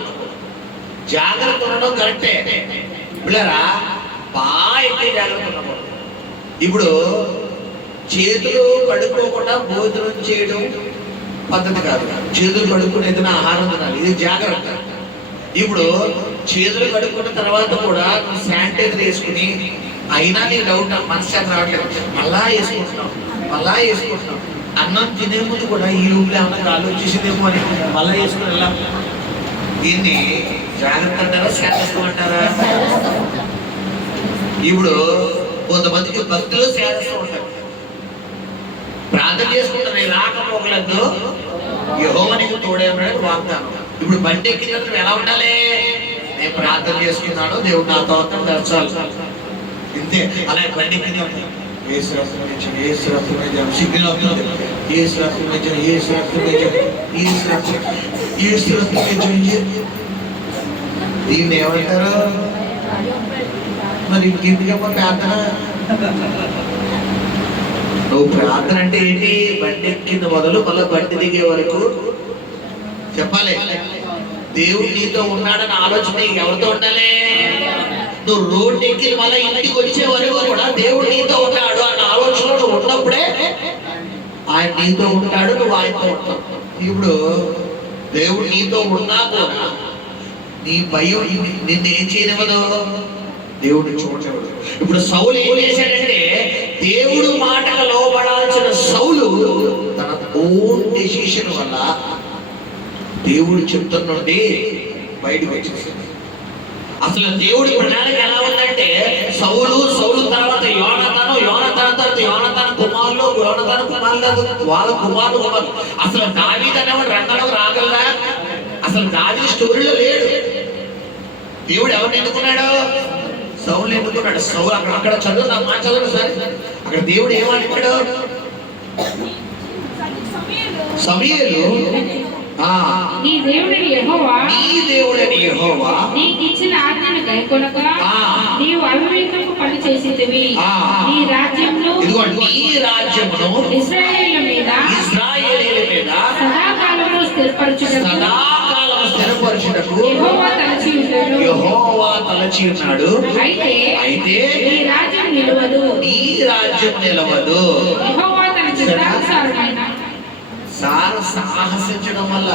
జాగ్రత్త ఉండడం కరెక్టే. పిల్లరా బాగా ఎక్కువ జాగ్రత్త ఉండకూడదు. ఇప్పుడు చేతులు కడుక్కోకుండా భోజనం చేయడం పద్ధతి కాదు. చేతులు కడుక్కుని ఏదైనా ఆహారం తినాలి, ఇది జాగ్రత్త. ఇప్పుడు చేతులు కడుక్కున్న తర్వాత కూడా నువ్వు శానిటైజర్ వేసుకుని అయినా నీ డౌట్ మనశ్శాంతి రావట్లేదు, మళ్ళా వేసుకుంటున్నావు. అన్నం తినే ముందు కూడా ఈ రూమ్లో ఏమన్నా కాళ్ళు వచ్చేసిందేమో అని మళ్ళా వేసుకుని వెళ్ళాం. దీన్ని జాగ్రత్త అంటారా శాస్త్రం అంటారా? ఇప్పుడు కొంతమందికి భక్తులు శాస్త్రం ఉంటారు, ప్రార్థన చేసుకుంటారు, నేను రాకపోకలేదు యెహోవా నీకు తోడే ఉన్నాడు వాగ్దానం. ఇప్పుడు బండి ఎక్కిన తర్వాత ఎలా ఉండాలి? నేను ప్రార్థన చేసుకున్నాను, దేవుడు నాతో దర్శాలు ఇంతే. అలాగే బండి ఎక్కిన దీన్ని ఏమంటారు మరి? ఇంకెందుకమ్మా ప్రార్థన? నువ్వు ప్రార్థన అంటే ఏంటి? బండి ఎక్కింది మొదలు మళ్ళీ బండి దిగే వరకు చెప్పాలి. దేవుడు నీతో ఉన్నాడని ఆలోచన ఎవరితో ఉండాలి? నువ్వు రోడ్డు ఎక్కి మళ్ళీ ఇంటికి వచ్చే వరకు కూడా దేవుడు నీతో ఉన్నాడు అన్న ఆలోచన నువ్వు ఉన్నప్పుడే ఆయన నీతో ఉంటాడు, నువ్వు ఆయనతో ఉంటావు. ఇప్పుడు దేవుడు నీతో ఉన్నా కూడా నీ భయం నిన్ను ఏం చేయనివ్వదు, దేవుడిని చూడనివ్వదు. ఇప్పుడు సౌలు ఏం చేశాడంటే దేవుడు మాటకు లోబడాల్సిన సౌలు తన ఓన్ డెసిషన్ వల్ల దేవుడు చెప్తున్న నుండి బయటకు వచ్చేసాడు. అసలు దేవుడి ప్రణాళిక ఎలా ఉందంటే సౌలు తర్వాత యోనాతాను కుమారులు వాళ్ళ కుమారులు. అసలు దావీదు అనేవాడు రంగంలో రాగలరా? అసలు దావీదు స్టోరీలో లేడు. దేవుడు ఎవరిని ఎన్నుకున్నాడు? సౌలు ఎన్నుకున్నాడు. సౌలు అక్కడ చదువు నా మాట చదువు సార్. అక్కడ దేవుడు ఏమనుకున్నాడు? సమూయేలు నీ దేవుడని యెహోవా నీకు ఇచ్చిన ఆజ్ఞను గైకొనక నీవు అవివేకపు పని చేసితివి. నీ రాజ్యమును ఇశ్రాయేలు మీద సదాకాలము స్థిరపరచుటకు యెహోవా తలచి ఉన్నాడు. అయితే నీ రాజ్యం నిలవదు. యెహోవా తన చిత్తానుసారమైన సాహసించడం వల్ల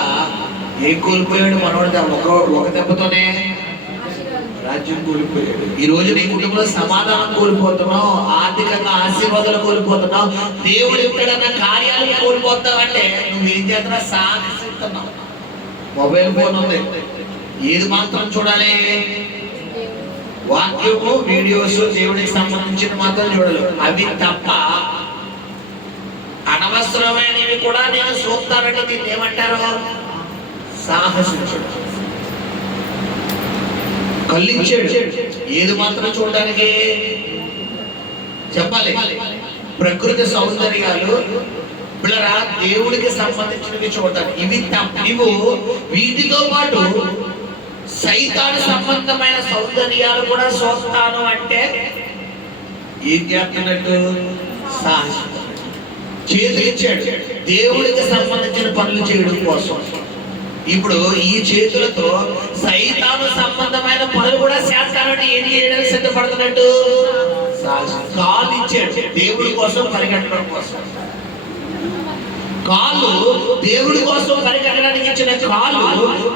ఏం కోల్పోయాడు మనోడు? ఒక దెబ్బతోనే రాజ్యం కోల్పోయాడు. ఈ రోజు నీ కుటుంబంలో సమాధానం కోల్పోతున్నావు, ఆర్థికంగా ఆశీర్వాదాలు కోల్పోతున్నావు, దేవుడు ఎక్కడన్నా కార్యాలు కోల్పోతావు. అంటే నువ్వేం చేస్తున్నా? సాహసిస్తున్నావు. మొబైల్ ఫోన్ ఉంది, ఏది మాత్రం చూడాలి? వాక్యము వీడియోస్ దేవుడికి సంబంధించిన మాత్రం చూడాలి. అవి తప్ప అనవసరమైనవి కూడా నేను చూస్తానంటే దీన్ని ఏమంటారు? సాహసించడం. కళ్ళిచ్చాడు, ఏది మాత్రం చూడడానికి చెప్పాలి. ప్రకృతి సౌందర్యాలు పిల్లరా దేవుడికి సంబంధించినవి చూడటానికి ఇవి తప్పు. వీటితో పాటు సైతాను సంబంధమైన సౌందర్యాలు కూడా చూస్తాను అంటే ఏం చేస్తున్నట్టు? సాహసం. చేతులు ఇచ్చాడు దేవుడికి సంబంధించిన పనులు చేయడం కోసం. ఇప్పుడు ఈ చేతులతో సైతాను సంబంధమైన పనులు కూడా చేస్తానంటే ఏం చేయడానికి సిద్ధపడుతున్నట్టు? కాళ్ళు ఇచ్చాడు దేవుడి కోసం పరిగెట్టడం కోసం. కాళ్ళు దేవుడి కోసం పరిగెట్టడానికి ఇచ్చిన కాళ్ళు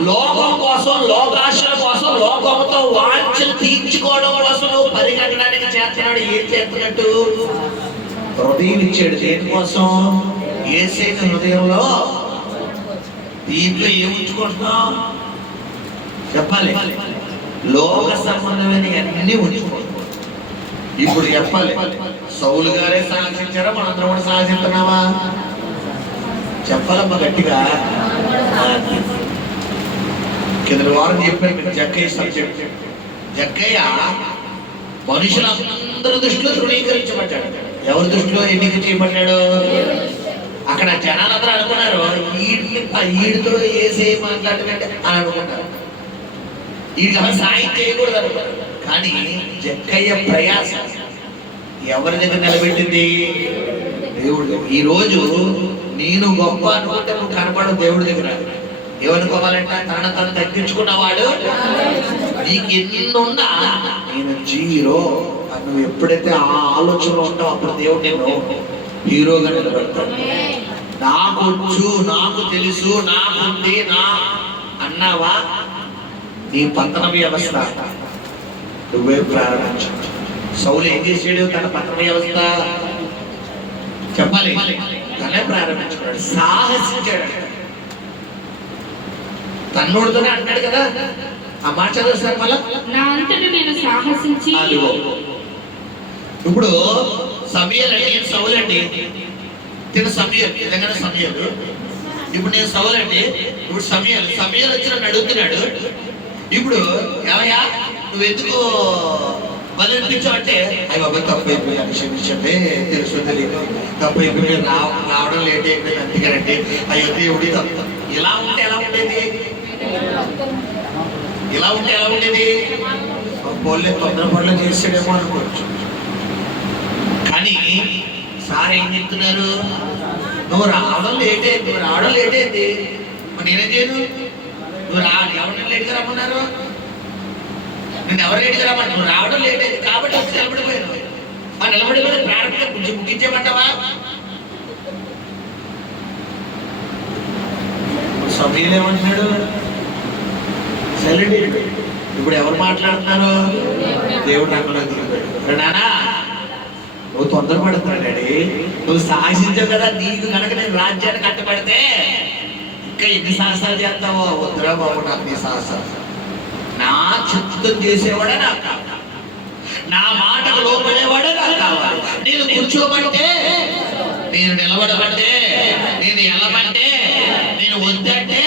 లోకం కోసం, లోకాశల కోసం, లోకంతో వాంఛలు తీర్చుకోవడం కోసం నువ్వు పరిగెట్టడానికి చేస్తున్నాడు. ఏం చేస్తున్నట్టు? హృదయం ఇచ్చాడు దేనికోసం? యేసయ్య హృదయంలో దీంట్లో ఏం ఉంచుకుంటున్నాం చెప్పాలి? లోక సంబంధమైన అన్ని ఉంచుకుంటున్నాం. ఇప్పుడు చెప్పాలి, సౌలు గారే సాధించారా? మనందరం కూడా సాధిస్తున్నావా? చెప్పాలమ్మా గట్టిగా. కింద వారం చెప్పాను మీకు జక్కయ్య సబ్జెక్ట్. జక్కయ్య మనుషులందరి దృష్టిలో తృణీకరించబడ్డాడు. ఎవరి దృష్టిలో ఎన్నిక చేయబడ్డాడు? అక్కడ జనాలందరూ అనుకున్నారు ఈడితో ఏసే మాట్లాడమంటే అని అనుకుంటారు. వీడికి అసలు సాయం చేయకూడదు అనుకున్నారు. కానీ జక్కయ్య ప్రయాస ఎవరి దగ్గర నిలబెట్టింది? దేవుడి దగ్గర. ఈ రోజు నేను గొప్ప అనుకుంటే నువ్వు కనపడవు దేవుడి దగ్గర. ఏమనుకోవాలంట? తను తగ్గించుకున్నవాడు నీకు ఎన్నున్నా నేను జీరో. నువ్వు ఎప్పుడైతే ఆ ఆలోచనలో ఉంటావు అప్పుడు దేవుడు నేను హీరోగా నిలబెడతాడు. నాకొచ్చు, నాకు తెలుసు, నాకుంది, నా అన్నావా నీ పతన వ్యవస్థ నువ్వే ప్రారంభించు. సౌలు ఏం చేసాడు? తన పతన వ్యవస్థ చెప్పాలి, తనే ప్రారంభించుకున్నాడు, సాహసించాడు. తన్నోడుతోనే అంటాడు కదా. ఆ మాట చదువుతారు మళ్ళా, నా అంతటి నేను సాహసించి. ఇప్పుడు సమయలు అండి, సౌలు అండి, తిన సమయలు నిజంగానే సమయలు. ఇప్పుడు నేను సౌలు అండి, ఇప్పుడు సమయలు వచ్చి నన్ను అడుగుతున్నాడు. ఇప్పుడు ఏమయ్యా నువ్వు ఎందుకు బలి అనిపించావు అంటే, అయ్యి బాబా తప్పు అయిపోయాను, క్షమించండి, తెలుసు తెలియదు, తప్పు అయిపోయి రావడం లేట్ అయిపోయింది అందుకేనండి, అయ్యో దేవుడి తప్పు. ఇలా ఉంటే ఎలా ఉండేది? ఇలా ఉంటే ఎలా ఉండేది? పోలే తొందరపడలో చేసాడేమో అనుకోవచ్చు. కానీ సార్ ఏం చెప్తున్నారు? నువ్వు రావడం లేట్ అయింది, మరి నేనేం చేయను? నువ్వు ఎవరిని లేట్గా రమ్మన్నారు? నేను ఎవరు లేట్గా రమ్మన్నా? నువ్వు రావడం లేట్ అయింది కాబట్టి వచ్చి నిలబడిపోయాను. మరి నిలబడిపోయిన ప్రారంభంగా ముగించేమంటావా? సమీర్ ఏమంటున్నాడు? సైలెంట్. ఇప్పుడు ఎవరు మాట్లాడుతున్నారు? దేవుడు నాకు దిగిపోయాడు. నానా నువ్వు తొందరపడుతున్నాడు డాడీ, నువ్వు సాహసించావు కదా. నీకు కనుక నేను రాజ్యాన్ని కట్టబడితే ఇంకా ఎన్ని సాహసాలు చేస్తావో. వద్దురా బాబు, నాకు నీ సాహసాలు. నా చిత్తం చేసేవాడే నాకు కావాలి, నా మాటకు లోపడేవాడే నాకు కావాలి. నేను కూర్చోమంటే, నేను నిలబడమంటే, నేను ఎలమంటే, నేను వద్దంటే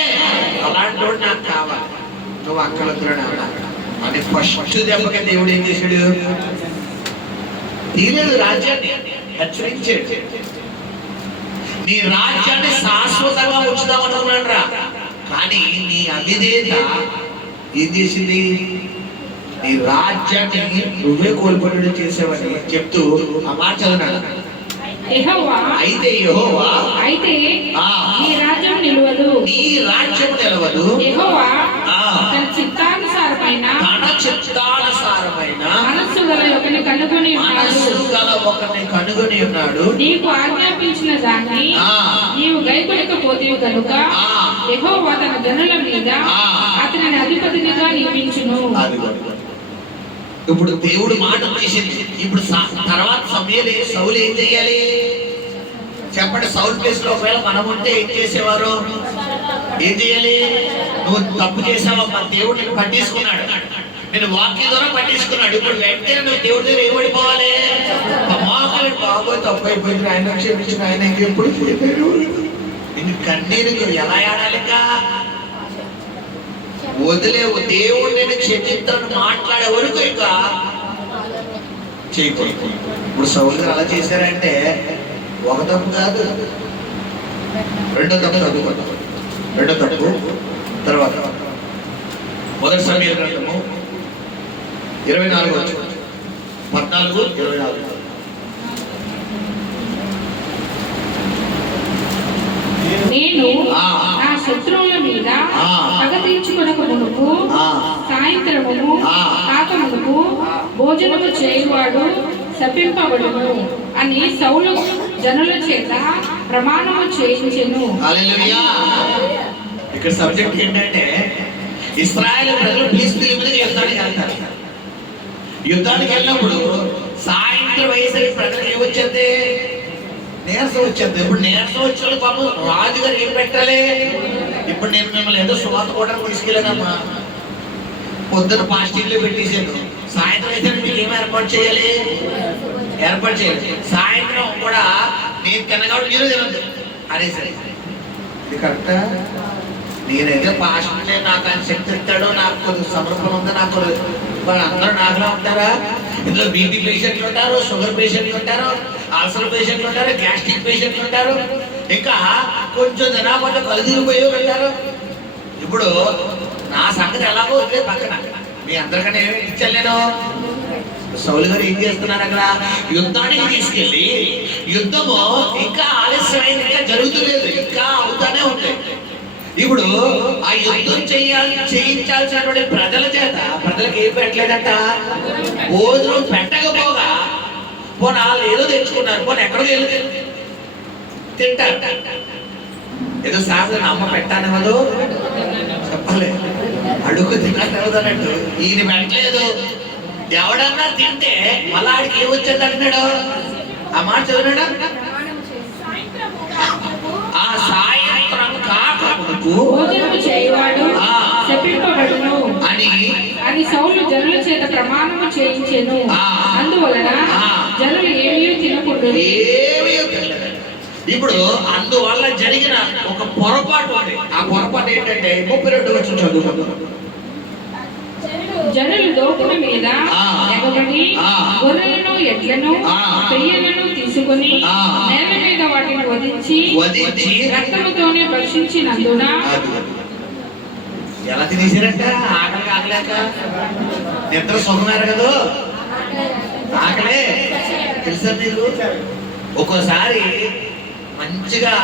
అలాంటి వాడు నాకు కావాలి. నువ్వు అక్కలొద్దురా అని ఫస్ట్ దెబ్బకి దేవుడు ఏం చేశాడు? తీలేదు రాజ్యాన్ని, హెచ్చరించాడు. నీ రాజ్యాన్ని శాశ్వతంగా ఉంచుదాం అనుకున్నాడు రా. కానీ నీ అవిధేయత ఏం చేసింది? నీ రాజ్యాన్ని నువ్వే కోల్పోయి చేసావని చెప్తూ ఆ మాట చదివాడు. అయితే యెహోవా అయితే నీ రాజ్యం నిలవదు, నీ రాజ్యం నిలవదు. యెహోవా తన చిత్తానుసారమైన మనస్సు గల ఒకని కనుగొని ఉన్నాడు. నీకు ఆజ్ఞాపించిన దాన్ని నీవు గైకొనకపోతే కనుక యెహోవా తన జనుల మీద అతనిని అధిపతినిగా నియమించును. ఇప్పుడు దేవుడు మాట చేసింది. ఇప్పుడు తర్వాత సమయలే సౌలు ఏం చేయాలి చెప్పండి? సౌలు ప్లేస్ లో ఒకవేళ మనం ఉంటే ఏం చేసేవారు? ఏం చేయాలి? నువ్వు తప్పు చేసావా, మన దేవుడు నేను పట్టించుకున్నాడు, నేను వాక్యం ద్వారా పట్టించుకున్నాడు. ఇప్పుడు వెంటనే నువ్వు దేవుడి దగ్గర ఏమడిపోవాలి? అమ్మాయి బాబోయ్ తప్పు అయిపోయింది, ఆయన క్షమించిన ఆయన ఇంకెప్పుడు నేను కన్నీరు ఎలా ఆడాలి? వదిలేవు. దేవుడు నేను క్షమించాలని మాట్లాడే వరకు ఇక చేయకూడదు. ఇప్పుడు సౌలు అలా చేశారంటే ఒక తప్పు కాదు, రెండో తప్పు చదువుకుంటాం. రెండో తప్పు తర్వాత మొదటి సమయ గ్రంథము 24 14 24. నేను నా శత్రువుల మీద పగ తీర్చుకొనక మునుపు సాయంత్రము కాక మునుపు భోజనము చేయువాడు శపింపబడును అని సౌలు జనుల చేత ప్రమాణము చేయించెను. హల్లెలూయా. ఇక్కడ సబ్జెక్ట్ ఏంటంటే ఇశ్రాయేలు ప్రజలు ఫిలిష్తీయుల మీదకి యుద్ధానికి వెళ్ళినప్పుడు సాయంత్రం వయసు ప్రజలు ఏమొచ్చింది? నీరసం వచ్చింది. ఇప్పుడు నీరసం వచ్చిన పాపం రాజుగారు ఏం పెట్టాలి? ఇప్పుడు నేను మిమ్మల్ని ఏదో సువాత కూడా తీసుకెళ్ళానమ్మా, పొద్దున పాస్టింగ్లో పెట్టేసాను, సాయంత్రం అయితే మీకు ఏం ఏర్పాటు చేయాలి? సాయంత్రం కూడా నేను తినగా మీరు తినద్దు అనేసరి. ఇది కరెక్టా? నేనైతే పాస్టింగ్ నాకు ఆయన శక్తి ఇస్తాడు, నాకు కొద్ది సమర్పణ ఉంది, నాకు అందరూ నాకులా ఉంటారా? ఇందులో బీపీ పేషెంట్లు ఉంటారు, షుగర్ పేషెంట్లు ఉంటారు, అల్సర్ పేషెంట్లు ఉంటారు, గ్యాస్ట్రిక్ పేషెంట్లు ఉంటారు, ఇంకా కొంచెం జనాభా కలుదిరిపోయే ఉంటారు. ఇప్పుడు నా సంగతి ఎలాగో వదిలే పక్కన, మీ అందరికన్నా ఏమి ఇచ్చాను నేను. సౌలు గారు ఏం చేస్తున్నారు అక్కడ? యుద్ధానికి తీసుకెళ్ళి యుద్ధము ఇంకా ఆలస్యమైంది, ఇంకా జరుగుతులేదు, ఇంకా అవుతానే ఉంటాయి. ఇప్పుడు ఆ యుద్ధం చేయించాల్సినటువంటి ప్రజల చేత ప్రజలకు ఏం పెట్టలేదట, భోజనం పెట్టకపోగా పోనీ వాళ్ళు ఏదో తెచ్చుకున్నారు, పోనీ ఎక్కడికి వెళ్ళి తింటారు. ఏదో సాయంత్రం అమ్మ పెట్టానివ్వదు, చెప్పలే అడుగు తినవదు అన్నట్టు ఈయన పెట్టలేదు. ఎవడన్నా తింటే మళ్ళా ఆడికి ఏం వచ్చేది అంటున్నాడు, ఆ మాట చదివినాడా? ఆ సాయంత్రం కాకమునుపు భోజనము చేయువాడు శపింపబడును అని సౌలు జనుల చేత ప్రమాణము చేయించెను. అందువలన జనులు ఏమీ తినకూడదు. ఇప్పుడు అందువల్ల జరిగిన ఒక పొరపాటు ఉంది. ఆ పొరపాటు ఏంటంటే 32 వచనం చదువుకుందాం. జనులు దోపుల మీద ఎగబడి గొర్రెలను ఎడ్లను పెయ్యలను తీసుకుని నేల మీద వాటిని వధించి రక్తముతోనే భక్షించినందున ఎలా తినేసారంట? ఆకలి ఆకలేక నిద్ర సొమ్మారు కదా, ఆకలే తెలుసా మీకు? ఒక్కోసారి మంచిగా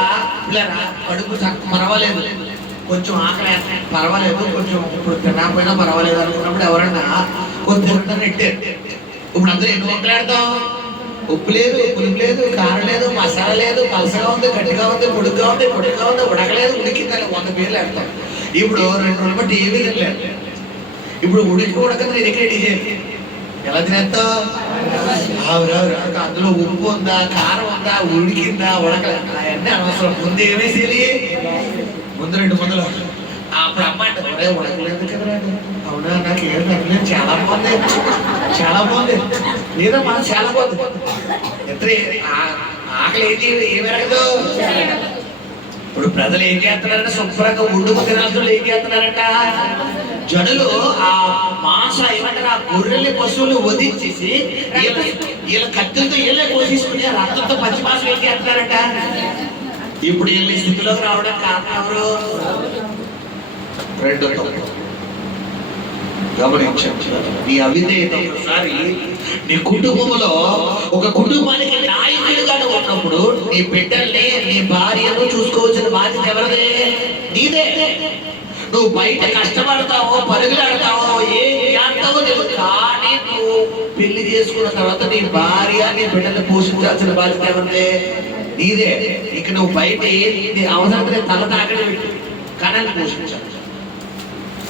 పిల్లరా కడుపు పర్వాలేదు, కొంచెం ఆకలి పర్వాలేదు, కొంచెం ఇప్పుడు తినకపోయినా పర్వాలేదు అనుకున్నప్పుడు ఎవరన్నా కొంచెం తినడం నెట్టారు. ఇప్పుడు అందరూ ఎన్ని మొక్కలాడతాం? ఉప్పు లేదు, పులుపు లేదు, కారం లేదు, మసాలా లేదు, పలసగా ఉంది, గట్టిగా ఉంది, పొడుగ్గా ఉంది, పొడిగా ఉంది, ఉడకలేదు, ఉడికిందని 100 పేర్లు పెడతాం. ఇప్పుడు 2 రోజులు బట్టి ఏమీ తినలేదు. ఇప్పుడు ఉడకదు నేను ఎక్కడ చేయాలి, ఎలా తినేస్తావు? అందులో ఉప్పు ఉందా, కారం ఉందా, ఉడికిందా, ఉడకలేదు, అవన్నీ అనవసరం. ముందు ఏమేసేది? ముందు 2 ముద్దలు. అప్పుడు అమ్మ అంటే ఉడకలేదు కదా, అవునా నాకు ఏం తగ్గలేదు, చాలా బాగుంది, చాలా బాగుంది, లేదా మనం చాలా బాగుంది. ఎంత ఆకలి ఏమి ఎరగదు. ఇప్పుడు ప్రజలు ఏం చేస్తున్నారంటే శుభ్రంగా ఉండుకు తినాల్సిన ఏం చేస్తున్నారంట, జనులు ఆ మాంస ఏమంటారు ఆ గొర్రెల్ని పశువులు వధించేసి వీళ్ళ కత్తులతో వీళ్ళే కోసేసుకుని రక్తంతో పచ్చి మాంసం ఏం చేస్తున్నారంట. ఇప్పుడు వీళ్ళ స్థితిలోకి రావడానికి కారణం ఎవరు? 2 గమనించారు. నీ అవిధేయత ఒకసారి నీ కుటుంబంలో ఒక కుటుంబానికి నాయకుడిగా ఉన్నప్పుడు నీ బిడ్డల్ని నీ భార్యను చూసుకోవాల్సిన బాధ్యత ఎవరిదే? నీదే. నువ్వు బయట కష్టపడతావో పరుగులాడతావో ఏం చేస్తావో తెలియదు, కానీ నువ్వు పెళ్లి చేసుకున్న తర్వాత నీ భార్య నీ బిడ్డను పోషించాల్సిన బాధ్యత ఎవరిదే? నీదే. ఇక నువ్వు బయట అవసరం తల తాకడి పెట్టు, కణాన్ని పోషించాలి.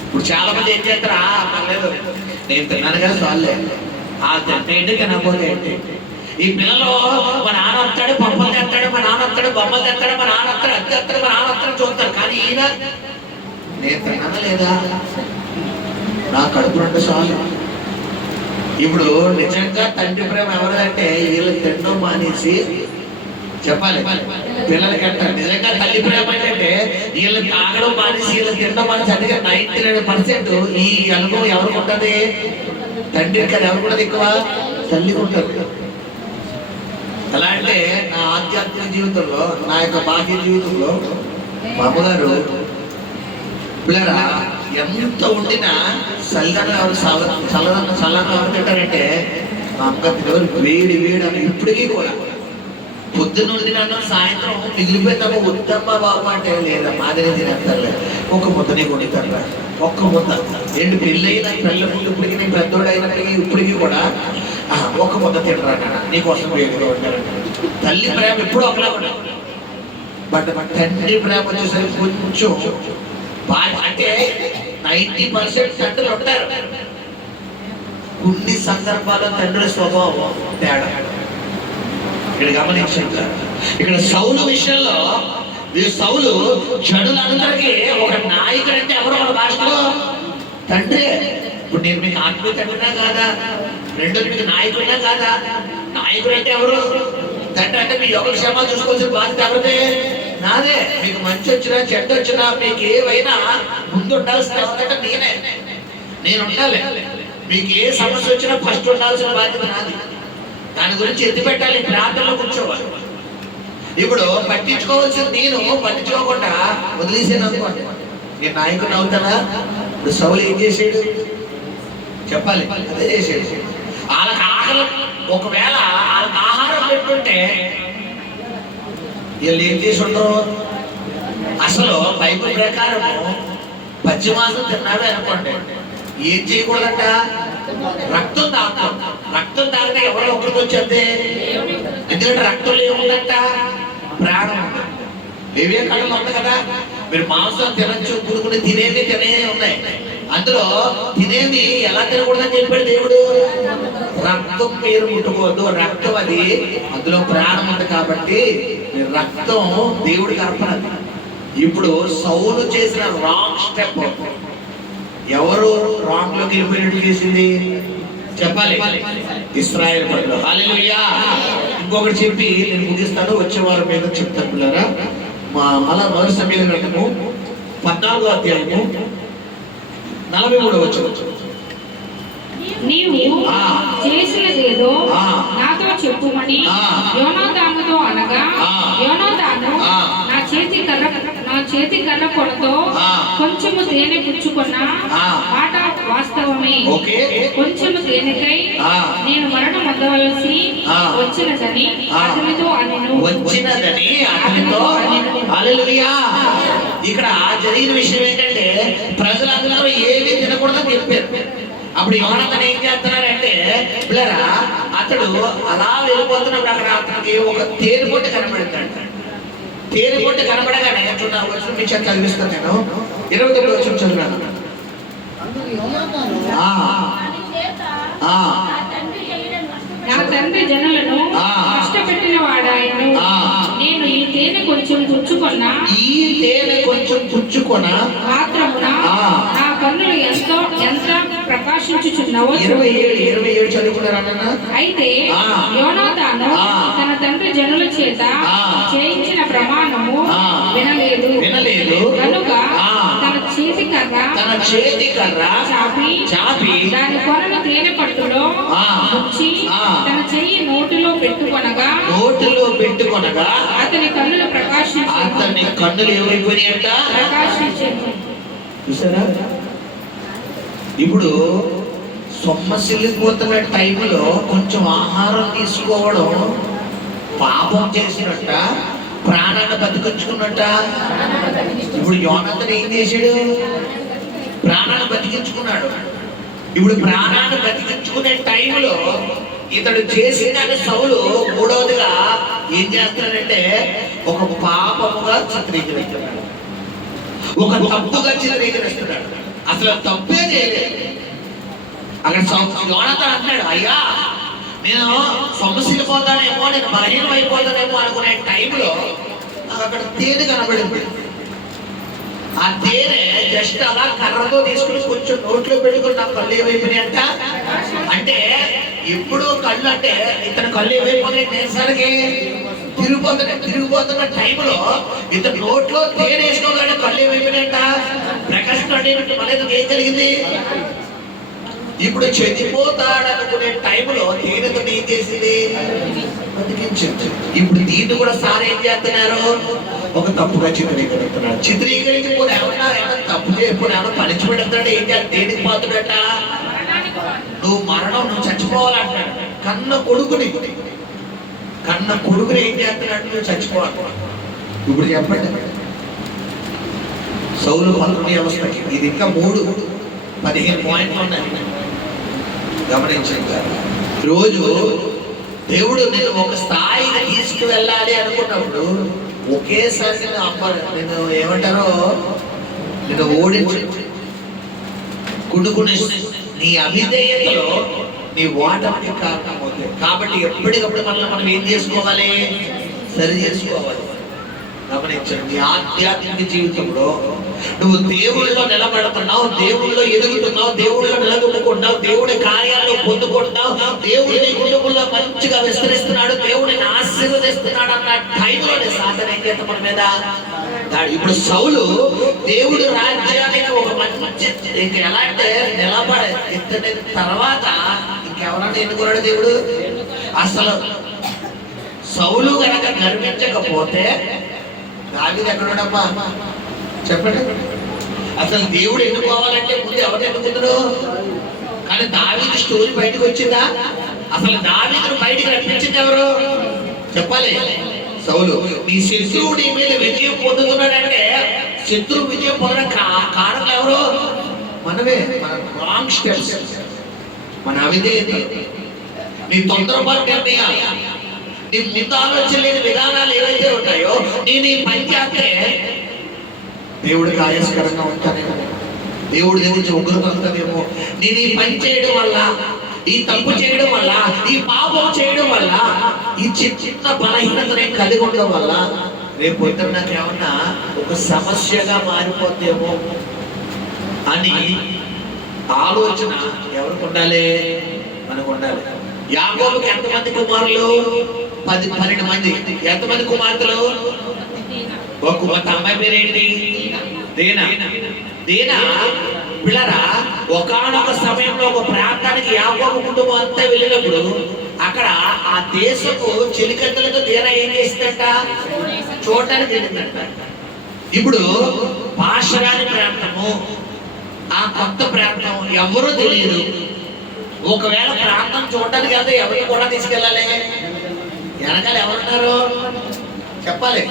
ఇప్పుడు చాలా మంది ఏం చేస్తారా, పర్లేదు నేను తిన్నాను కదా చాలే, ఆ తింటే తినకపోతే ఏంటి? ఈ పిల్లలు మా నాన్న వస్తాడు పప్పలు తెస్తాడు, మా నాన్న వస్తాడు బొమ్మలు తెస్తాడు, మా నాన్న వస్తాడు అది తెస్తాడు, మా నాన్న వస్తాడు చూస్తారు, కానీ ఈయన నేను తిన్నానా లేదా, నా కడుపు రెండు చాలు. ఇప్పుడు నిజంగా తండ్రి ప్రేమ ఎవరిదంటే వీళ్ళు తినడం మానేసి చెప్పాలి పిల్లలకి అంటారు. నిజంగా తల్లి ప్రేమ ఏంటంటే వీళ్ళు తాగడం మానేసి వీళ్ళు తినడం మానేసి. అందుకే 99% ఈ అనుభవం ఎవరికి ఉంటుంది? తండ్రికి. అది ఎవరికి ఉంటుంది? ఎక్కువ తల్లికి ఉంటుంది. ఎలా అంటే నా ఆధ్యాత్మిక జీవితంలో, నా యొక్క బాహ్య జీవితంలో మా అమ్మగారు పిల్లరా ఎంత ఉండినా చల్లగా ఎవరు చల్లగా ఎవరు తింటారంటే మా అమ్మగారు వేడి వేడి అని ఇప్పటికీ కూడా పొద్దున్న వండినాను సాయంత్రం మిగిలిపోయిందమ్మా వద్దమ్మా బాబు అంటే లేదమ్మా అదే తినేస్తారులే, ఒక ముద్దని కొనిస్తారా, ఒక్క ముద్ద. ఏంటి పెళ్ళైనా పిల్లలు ఇప్పటికీ నేను పెద్దోడు అయినప్పటికీ ఇప్పటికీ కూడా ఒక్క ముద్ద తింటారా నీకోసం వేడిగా ఉంటారంట. తల్లి ప్రేమ ఎప్పుడూ ఒకలా ఉంటారు. బట్ తండ్రి ప్రేమ వచ్చేసరికి కొంచెం బాగా, అంటే 90% తండ్రులు ఉంటారు, కొన్ని సందర్భాల్లో తండ్రి స్వభావం తేడా. ఇక్కడ గమనించండి, ఇక్కడ సౌలు విషయంలో సౌలు జనులందరికీ ఒక నాయకుడు అంటే ఎవరు మన భాషలో? తండ్రి. ఇప్పుడు నేను మీకు ఆత్మీయ తండ్రినా కాదా? మీకు నాయకుడినా కాదా? నాయకుడు అంటే ఎవరు? తండ్రి. అంటే మీ యోగక్షేమాలు చూసుకోవాల్సిన బాధ్యత ఎవరిదే? నాదే. మీకు మంచి వచ్చినా చెడ్డ వచ్చినా మీకు ఏవైనా ముందు ఉండాల్సిన ఎవరంటే నేనే. నేను ఉండాలి. మీకు ఏ సమస్య వచ్చినా ఫస్ట్ ఉండాల్సిన బాధ్యత నాది. దాని గురించి ఎత్తి పెట్టాలి, ప్రార్థనలో కూర్చోవాలి. ఇప్పుడు పట్టించుకోవాల్సింది నేను పట్టించుకోకుండా వదిలేసాను అనుకోండి, నేను నాయకుడు అవుతానా? ఇప్పుడు సౌలు ఏం చేసాడు చెప్పాలి, అదే చేసాడు. వాళ్ళకి ఆకలి, ఒకవేళ వాళ్ళకి ఆహారం పెట్టుంటే వీళ్ళు ఏం చేసి ఉండరు? అసలు బైబిల్ ప్రకారం పశ్చిమాసం తిన్నాడు అనుకోండి, ఏం చేయకూడదంట? రక్తం తాగకూడదు. రక్తం తాగితే ఎవరో ఒకరికి వచ్చేది, ఎందుకంటే రక్తంలో ఏముందంట? ప్రాణం. వివేకానంద ఉంది కదా, మీరు మాంసం తినచ్చు, పురుగుని తినేవి ఉన్నాయి, అందులో తినేవి ఎలా తినకూడదని చెప్పాడు దేవుడు. రక్తం మీరు ముట్టుకోవద్దు, రక్తం అది, అందులో ప్రాణం ఉంది కాబట్టి రక్తం దేవుడికి అర్పణ. ఇప్పుడు సౌలు చేసిన రాంగ్ స్టెప్ ఎవరు రాంగ్ లోకి వెళ్ళిపోయినట్టు చేసింది చెప్పాలి? ఇశ్రాయేలు ప్రజలు. హల్లెలూయా. ఇంకొకటి చెప్పి నేను ముగిస్తాను, వచ్చే వారం మీద చెప్తాను పిల్లరా. మళ్ళా మొదటి సమయం గ్రంథము 14వ అధ్యాయము 43వ వచనం. నీవు చేసినదేదో నాతో చెప్పుమని యోనాతానుతో అనగా, యోనాతాను నా చేతి కర్ర కొనతో కొంచెము తేనె పుచ్చుకున్న మాట వాస్తవమే. కొంచెము తేనెకై నేను మరణం పొందవలసి వచ్చినదని అతనితో అనెను. హల్లెలూయా. ఇక్కడ జరిగిన విషయం ఏంటంటే ప్రజలందరూ ఏమీ తినకూడదని చెప్పారు. అప్పుడు యోనాతాను ఏం చేస్తున్నాడంటే పిల్లరా, అతడు అలా వెళ్ళిపోతున్నప్పుడు అక్కడ అతనికి ఒక తేనె పొట్టు కనబడతాడు. తేనె పొట్టు కనబడగానే వచ్చిన మీ చేత చదివిస్తాను నేను. 29వ వచనం చదివాను. నా తండ్రి జనులను కష్టపెట్టిన వాడాయను. నేను ఈ తేనె కొంచెం పుచ్చుకొన మాత్రమున నా కన్నులు ఎంత ప్రకాశించుచున్నవో. 27 చదువుకున్నారన్న. అయితే యోనాతాను తన తండ్రి జనుల చేత చేయించిన ప్రమాణము వినలేదు. కనుక తన చేతి కర్ర చాపి దాని కొనను తేనె పట్టులో ముంచి తన చెయ్యి నోటిలో పెట్టుకొనగా అతని కన్నులు ఏమైపోయినాయంట? ప్రకాశించాయి. చూసారా? ఇప్పుడు సొమ్మసిల్లిపోతున్న టైంలో కొంచెం ఆహారం తీసుకోవడం పాపం చేసినట్ట, ప్రాణాన్ని బతికించుకున్నట్ట. ఇప్పుడు యోనాతాను ఏం చేశాడు? ప్రాణాన్ని బతికించుకున్నాడు. ఇప్పుడు ప్రాణాన్ని బతికించుకునే టైంలో ఇతడు చేసిందని సౌలు మూడవదిగా ఏం చేస్తాడంటే ఒక పాపముగా చిత్రీకరిస్తున్నాడు, ఒక తప్పుగా చిత్రీకరిస్తున్నాడు. అసలు తప్పే చేయలేదు. అక్కడ యోనాతాను అంటున్నాడు, అయ్యా నేను సొమ్మసిల్లిపోతానేమో, నేను బలహీనం అయిపోతానేమో అనుకునే టైంలో నాకు అక్కడ తేనె కనబడింది. ఆ తేనె జస్ట్ అలా కర్రతో తీసుకుని కొంచెం నోట్లో పెట్టుకుని నా కళ్ళు ఏమైపోయినాయి అంట. అంటే ఇప్పుడు కళ్ళు అంటే ఇతను కళ్ళు ఏమైపోతున్నాయి, నేసానికి తిరిగిపోతున్న టైంలో ఇతను నోట్లో తేనె వేసుకోగానే కళ్ళు ఏమైపోయినాయంట, ప్రకాశం అంటే మళ్ళీ ఏం జరిగింది? ఇప్పుడు చనిపోతాడనుకునే టైంలో తేనెతో ఏం చేసింది? బతికించింది. ఇప్పుడు దీన్ని కూడా సార్ ఏం చేస్తున్నారు? ఒక తప్పుగా చిత్రీకరిస్తున్నాడు. చిత్రీకరించిపోతే ఏమన్నా తప్పు చేయకపోతే ఏమన్నా పనిష్మెంట్ పెడతాడు. ఏం చేయాలి? దేనికి పోతుడట? నువ్వు నువ్వు చచ్చిపోవాలంటాడు. కన్న కొడుకుని ఏం చేస్తున్నాడు? నువ్వు చచ్చిపోవాలి. ఇప్పుడు చెప్పండి, సౌలు పలుకునే వ్యవస్థకి ఇది ఇంకా 15 పాయింట్లు ఉన్నాయి. గమనించండి. రోజు దేవుడు నేను ఒక స్థాయికి తీసుకువెళ్ళాలి అనుకున్నప్పుడు ఒకేసారి నేను ఏమంటారో నేను ఓడించి కుడుకునే నీ అవిధేయతలో నీ ఓటమికి కారణం అవుతుంది. కాబట్టి ఎప్పటికప్పుడు మనం ఏం చేసుకోవాలి? సరి చేసుకోవాలి. గమనించండి, ఆధ్యాత్మిక జీవితంలో నువ్వు దేవుళ్ళలో నిలబడుతున్నావు, దేవుళ్ళలో ఎదుగుతున్నావు, దేవుళ్ళలో నిలదొక్కుకుంటావు, దేవుడి కార్యాల్లో పొందుకుంటావు, దేవుడి నీ కుటుంబంలో మంచిగా విస్తరిస్తున్నాడు, దేవుడిని ఆశీర్వదిస్తున్నాడు అన్న టైంలోనే సాధన ఏం చేస్తాం మన మీద? ఇప్పుడు సౌలు దేవుడి రాజ్యానికి ఒక మంచి ఎలా అంటే నిలబడే తర్వాత ఇంకెవరన్నా ఎన్నుకున్నాడు దేవుడు? అసలు సౌలు గనక గర్వించకపోతే దావీదు ఎక్కడున్నాడమ్మా చెప్పండి. అసలు దేవుడు ఎన్నుకోవాలంటే ముందు ఎవరు ఎన్నుకుంటారు? కానీ దావీదు స్టోరీ బయటకు వచ్చిందా? అసలు దావీదును బయటికి రప్పించింది ఎవరు చెప్పాలి? సౌలు. నీ శత్రువు నీ మీద విజయం పొందుతున్నాడంటే శత్రువు విజయం పొందడం కారణం ఎవరు? మనమే. మన రాంగ్ స్టెప్స్, మన అవిధేయత, నీ తొందరపాటు నిర్ణయాలు, నీ ముందు ఆలోచన లేని విధానాలు ఏవైతే ఉంటాయో నీ పని చేస్తే దేవుడికి ఆయాస్కరంగా ఉంటానేమో, దేవుడి దగ్గర నుంచి ఉగ్రత ఉంటుందేమో. నేను ఈ పని చేయడం వల్ల, ఈ తప్పు చేయడం వల్ల, ఈ పాపం చేయడం వల్ల, ఈ చిన్న బలహీనత నేను కలిగి ఉండడం వల్ల రేపు పొద్దున్న నాకేమన్నా ఒక సమస్యగా మారిపోతేమో అని ఆలోచన ఎవరికి ఉండాలి? మనకు ఉండాలి. యాకోబుకి ఎంతమంది కుమారులు? 12 మంది. ఎంతమంది కుమార్తెలు? ఒక అమ్మాయి పేరేంటి? దీనా. దీనా పిల్లరా ఒకానొక సమయంలో ఒక ప్రాంతానికి యాకోబు కుటుంబం అంతా వెళ్ళినప్పుడు అక్కడ ఆ దేశపు చెలికత్తెలతో దీనా ఏం చేసిందంట? చూడటానికి వెళ్ళిందంట. ఇప్పుడు భాషరాని ప్రాంతము, ఆ కొత్త ప్రాంతం ఎవరూ తెలియదు. ఒకవేళ ప్రాంతం చూడటానికి వెళ్తే ఎవరిని కూడా తీసుకెళ్ళాలి? వెనకాల ఎవరున్నారు చెప్పాలి?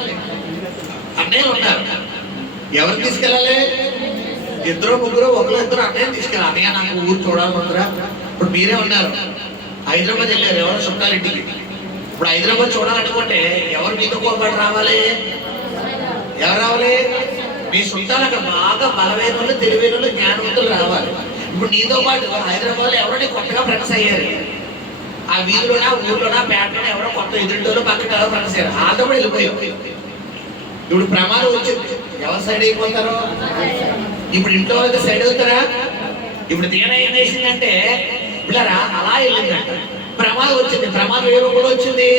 అన్నయ్యలు ఉన్నారు. ఎవరు తీసుకెళ్ళాలి? 2 3 1 2 అన్నయ్యలు తీసుకెళ్ళాలి. అన్నయ్య నాకు ఊరు చూడాలనుకుంటారా? ఇప్పుడు మీరే ఉన్నారు, హైదరాబాద్ వెళ్ళారు ఎవరు చుట్టాలింటికి. ఇప్పుడు హైదరాబాద్ చూడాలనుకుంటే ఎవరు మీతో కోపడి రావాలి? ఎవరు రావాలి? మీ చుట్టాలు అక్కడ బాగా బలమైన వాళ్ళు, తెలివైన వాళ్ళు, జ్ఞానవంతులు రావాలి. ఇప్పుడు నీతో పాటు హైదరాబాద్లో ఎవరో కొత్తగా ఫ్రెండ్స్ అయ్యారు. ఆ వీధిలోనా, ఊర్లోనా, పేటలోనా ఎవరో కొత్త ఎదురుటోళ్ళు పక్కన ఎవరో ఫ్రెండ్స్ అయ్యారు. వాళ్ళతో కూడా వెళ్ళిపోయావు. ఇప్పుడు ప్రమాదం వచ్చింది, ఎవరు సైడ్ అయిపోతారు? ఇప్పుడు ఇంట్లో వాళ్ళకి సైడ్ అవుతారా? ఇప్పుడు దీనా ఏం చేసిందంటే పిల్లరా అలా వెళ్ళిందంట. ప్రమాదం వచ్చింది. ప్రమాదం ఏ రూపంలో వచ్చింది?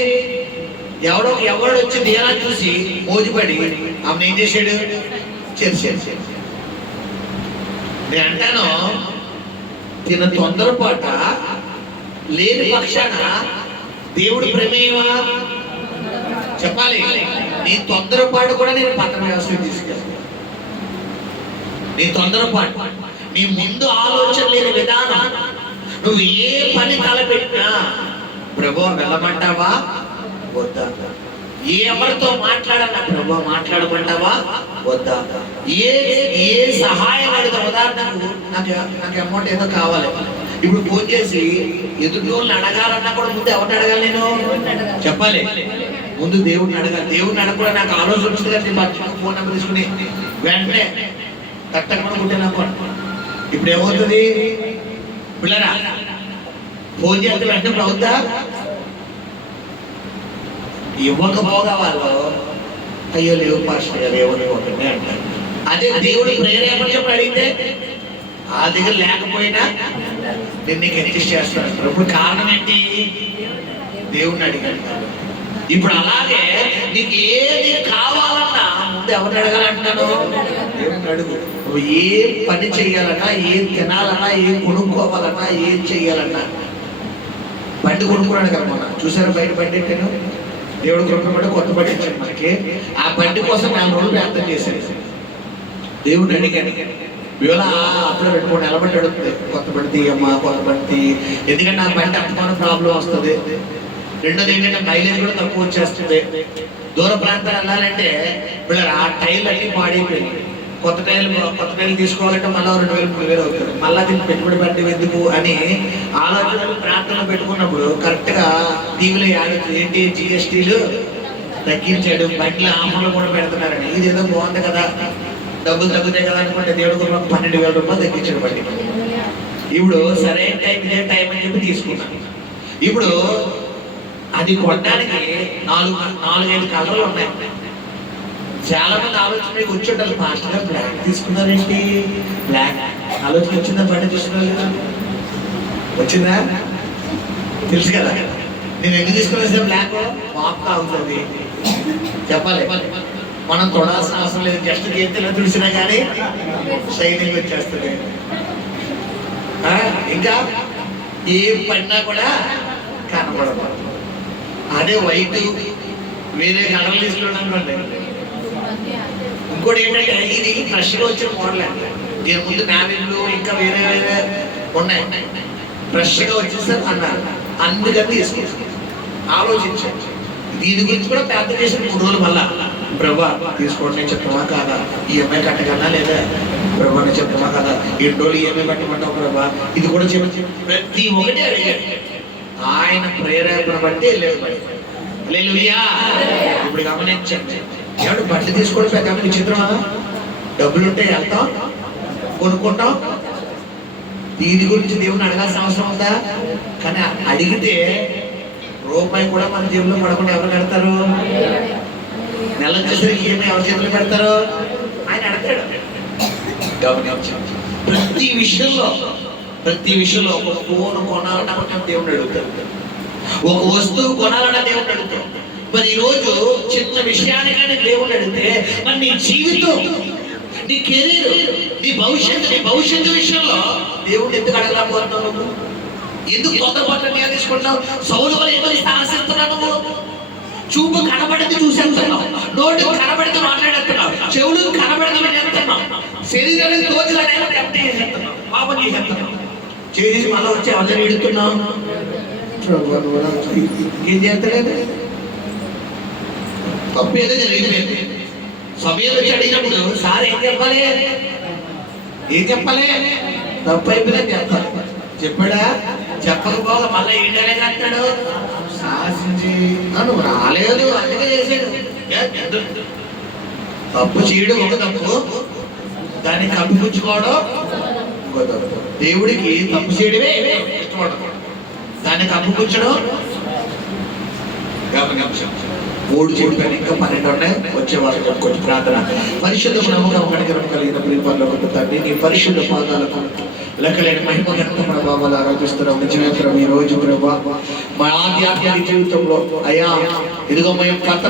ఎవరు వచ్చి దీనా చూసి మోజుపడి ఆమె ఏం చేశాడు? చేశాడు. నేను అంటాను, తిన తొందరపాట లేని పక్షాన దేవుడి ప్రమేయమా చెప్పాలి? నీ తొందరపాటు కూడా నేను పట్టణ వ్యవస్థకు తీసుకెళ్తాను. నీ తొందరపాటు, నీ ముందు ఆలోచన లేని విధానం, నువ్వు ఏ పని తలపెట్టినా ప్రభువా వెళ్ళమంటావా వద్దా? ఎవరితో మాట్లాడాలా ప్రభువా మాట్లాడమంటావా వద్దా? ఏ సహాయం అడిగిన ఉదాహరణకు నాకు అమౌంట్ ఏదో కావాలి, ఇప్పుడు ఫోన్ చేసి ఎదుటి వాళ్ళని అడగాలన్నా కూడా ముందు ఎవరిని అడగాలి? నేను చెప్పాలి, ముందు దేవుడిని అడగాలి. దేవుడిని అడగకుండా నాకు ఆలోచన వచ్చింది కదా, నేను మర్చిపోయి ఫోన్ నెంబర్ తీసుకుని వెంటనే కట్టకుండా కుట్టినా. ఇప్పుడు ఏమవుతుంది పిల్లరా? ఫోన్ చేస్తే వెంటనే అవుద్దా? ఇవ్వకపోగా వాళ్ళు అయ్యో లేవు పాస్టర్ గారు ఏమనుకోకండి అంటారు. అదే దేవుడి ప్రేరేపణ చెప్పి అడిగితే ఆ దగ్గర లేకపోయినా నేను నీకు అడ్జస్ట్ చేస్తాను. ఇప్పుడు కారణం ఏంటి? దేవుడిని అడిగాను. ఇప్పుడు అలాగే నీకు ఏది కావాలన్నా ముందు ఎవరిని అడగాలంటాను? దేవుడిని అడుగు. నువ్వు ఏ పని చెయ్యాలన్నా, ఏం తినాలన్నా, ఏం కొనుక్కోవాలన్నా, ఏం చెయ్యాలన్నా. బండి కొనుక్కున్నాడు కదా మొన్న, చూసారా బయట బండి ఏంటేను? దేవుడు కృప కొత్త బండి ఇచ్చాడు మనకి. ఆ బండి కోసం 4 రోజులు ప్రార్థన చేశాను. దేవుడిని అడిగాను. ఇవాళ అప్పుడు 2-3 నెలల బండి అడుగుతుంది, కొత్త బండి తీయమ్మా, కొత్త బండి తీ. ఎందుకంటే ఆ బండి అప్పமான ప్రాబ్లం వస్తుంది. రెండోది ఏంటంటే మైలేజ్ కూడా తక్కువ వచ్చేస్తుంది. దూర ప్రాంతాలు వెళ్ళాలంటే వీళ్ళ ఆ టైర్లు అన్ని పాడైపోయింది. కొత్త టైర్లు తీసుకోవాలంటే మళ్ళీ 2000-3000 అవుతుంది. మళ్ళీ దీన్ని పెట్టుబడి బండి ఎందుకు అని ఆలోచనలు ప్రాంతంలో పెట్టుకున్నప్పుడు కరెక్ట్గా టీవీలో యాడుతుంది ఏంటి? GSTలు తగ్గించాడు, బండ్ల ఆఫర్లు కూడా పెడుతున్నారని. ఇది ఏదో బాగుంది కదా, డబ్బులు తగ్గుతాయి కదా అనుకుంటే దేవుడు కూడా 12,000 రూపాయలు తగ్గించాడు బండి. ఇప్పుడు సరైన టైం ఇదే టైం అని చెప్పి తీసుకున్నాను. ఇప్పుడు అది కొనడానికి 4-5 కలర్లు ఉన్నాయి. చాలా మంది ఆలోచన కూర్చుంటారు, పాస్టర్ గారు బ్లాక్ తీసుకున్నారేంటి? బ్లాక్ ఆలోచన వచ్చిందా? బండి తీసుకున్నారు వచ్చిందా? తెలుసు కదా నేను ఎందుకు తీసుకున్నా సార్ బ్లాక్? మాకు అవుతుంది చెప్పాలి. మనం తొడాల్సిన అవసరం లేదు, జస్ట్ గీతలో తుడిసినా కానీ షైనింగ్ వచ్చేస్తుంది. ఇంకా ఏం పడినా కూడా కనపడదు. అదే వైట్ వేరే కలర్లు తీసుకున్నాడు అనుకోండి. ఇంకోటి ఏంటంటే ఇది ఫ్రెష్గా వచ్చిన మోడల్ అండి. దీని ముందు నావెళ్ళు ఇంకా వేరే వేరే ఉన్నాయి, ఫ్రెష్గా వచ్చేసారు అన్నారు. అందుకని తీసుకొచ్చి ఆలోచించాను. దీని గురించి కూడా ప్రార్థన చేసిన 3 రోజులు మళ్ళా ప్రభా తీసుకోండి నేను చెప్తామా కాదా, ఈఎంఐ కట్టగలనా లేదా ప్రభా నేను చెప్తామా కాదా, 7 రోజులు ఈఎంఐ కట్టమంటావు ప్రభా, ఇది కూడా చెప్పి ప్రతి ఒక్కటి అడిగాడు. ఆయన ప్రేరేపణ బట్టి హల్లెలూయా. ఇప్పుడు గమనించండి, ఎవడు బట్టలు తీసుకోవడం పెద్ద విచిత్రమా? డబ్బులు ఉంటే వెళ్తాం కొనుక్కుంటాం. దీని గురించి దేవుని అడగాల్సిన అవసరం ఉందా? కానీ అడిగితే రూపాయి కూడా మన జేబులో పడకుండా ఎవరు కడతారు? నెల వచ్చేసరికి ఈఎంఐ ఎవరి చేతులు పెడతారు? ఆయన అడగాడు. ప్రతి విషయంలో ఒక ఫోన్ కొనాలన్నా దేవుడు అడుగుతాడు, ఒక వస్తువు కొనాలన్నా దేవుడు అడుగుతాడు. మరి ఈరోజు చిన్న విషయానికైనా దేవుడు అడిగితే మరి నీ జీవితం, నీ కెరీర్, నీ భవిష్యత్తు విషయంలో దేవుడు ఎందుకు అడగలేకపోతున్నావు? నువ్వు ఎందుకు తొందరపాటు నేను తీసుకుంటున్నావు? సౌలు వల్ల ఎందుకు ఆశిస్తున్నావు? నువ్వు చూపు కనబడితే చూసేస్తున్నావు, నోటు కనబడితే మాట్లాడేస్తున్నావు, చెవులు కనబడితే చేస్తున్నావు, శరీరానికి తోచలేక చేసేస్తున్నావు, పాపం చేసేస్తున్నావు. చేసి మళ్ళీ వచ్చి అందరూ ఎడుతున్నావు. ఏం చేస్తలేదు? తప్పు ఏదో జరిగిపోయింది. సమయంలో వచ్చి అడిగినప్పుడు సార్ ఏం చెప్పాలి? తప్పు అయిపోయిందని చెప్తాను. చెప్పాడా? చెప్పకపోగా మళ్ళీ ఏంటనే అంటాడు, శాసించి నువ్వు రాలేదు అందుకే చేసాడు. తప్పు చేయడం ఒక తప్పు, దాన్ని కప్పిపుచ్చుకోవడం ఇంకో తప్పు. దేవుడికి తప్పు చేయడమే ఇష్టపడదు, దాన్ని కప్పిపుచ్చడం. 3 చెప్పాను, ఇంకా 12 ఉన్నాయి. వచ్చేవారు కొంచెం ప్రార్థన. పరిశుద్ధ నమ్మకం కనికరం కలిగిన ప్రియపరలోకపు తండ్రి, నీ పరిశుద్ధ పాదాలకు లెక్కలేని మహిమ ఘనత ప్రభావాలు ఆరాధిస్తున్నాం. నిజమే ప్రభు, ఈ రోజు ప్రభా మా ఆధ్యాత్మిక జీవితంలో అయ్యా ఇదిగో మేము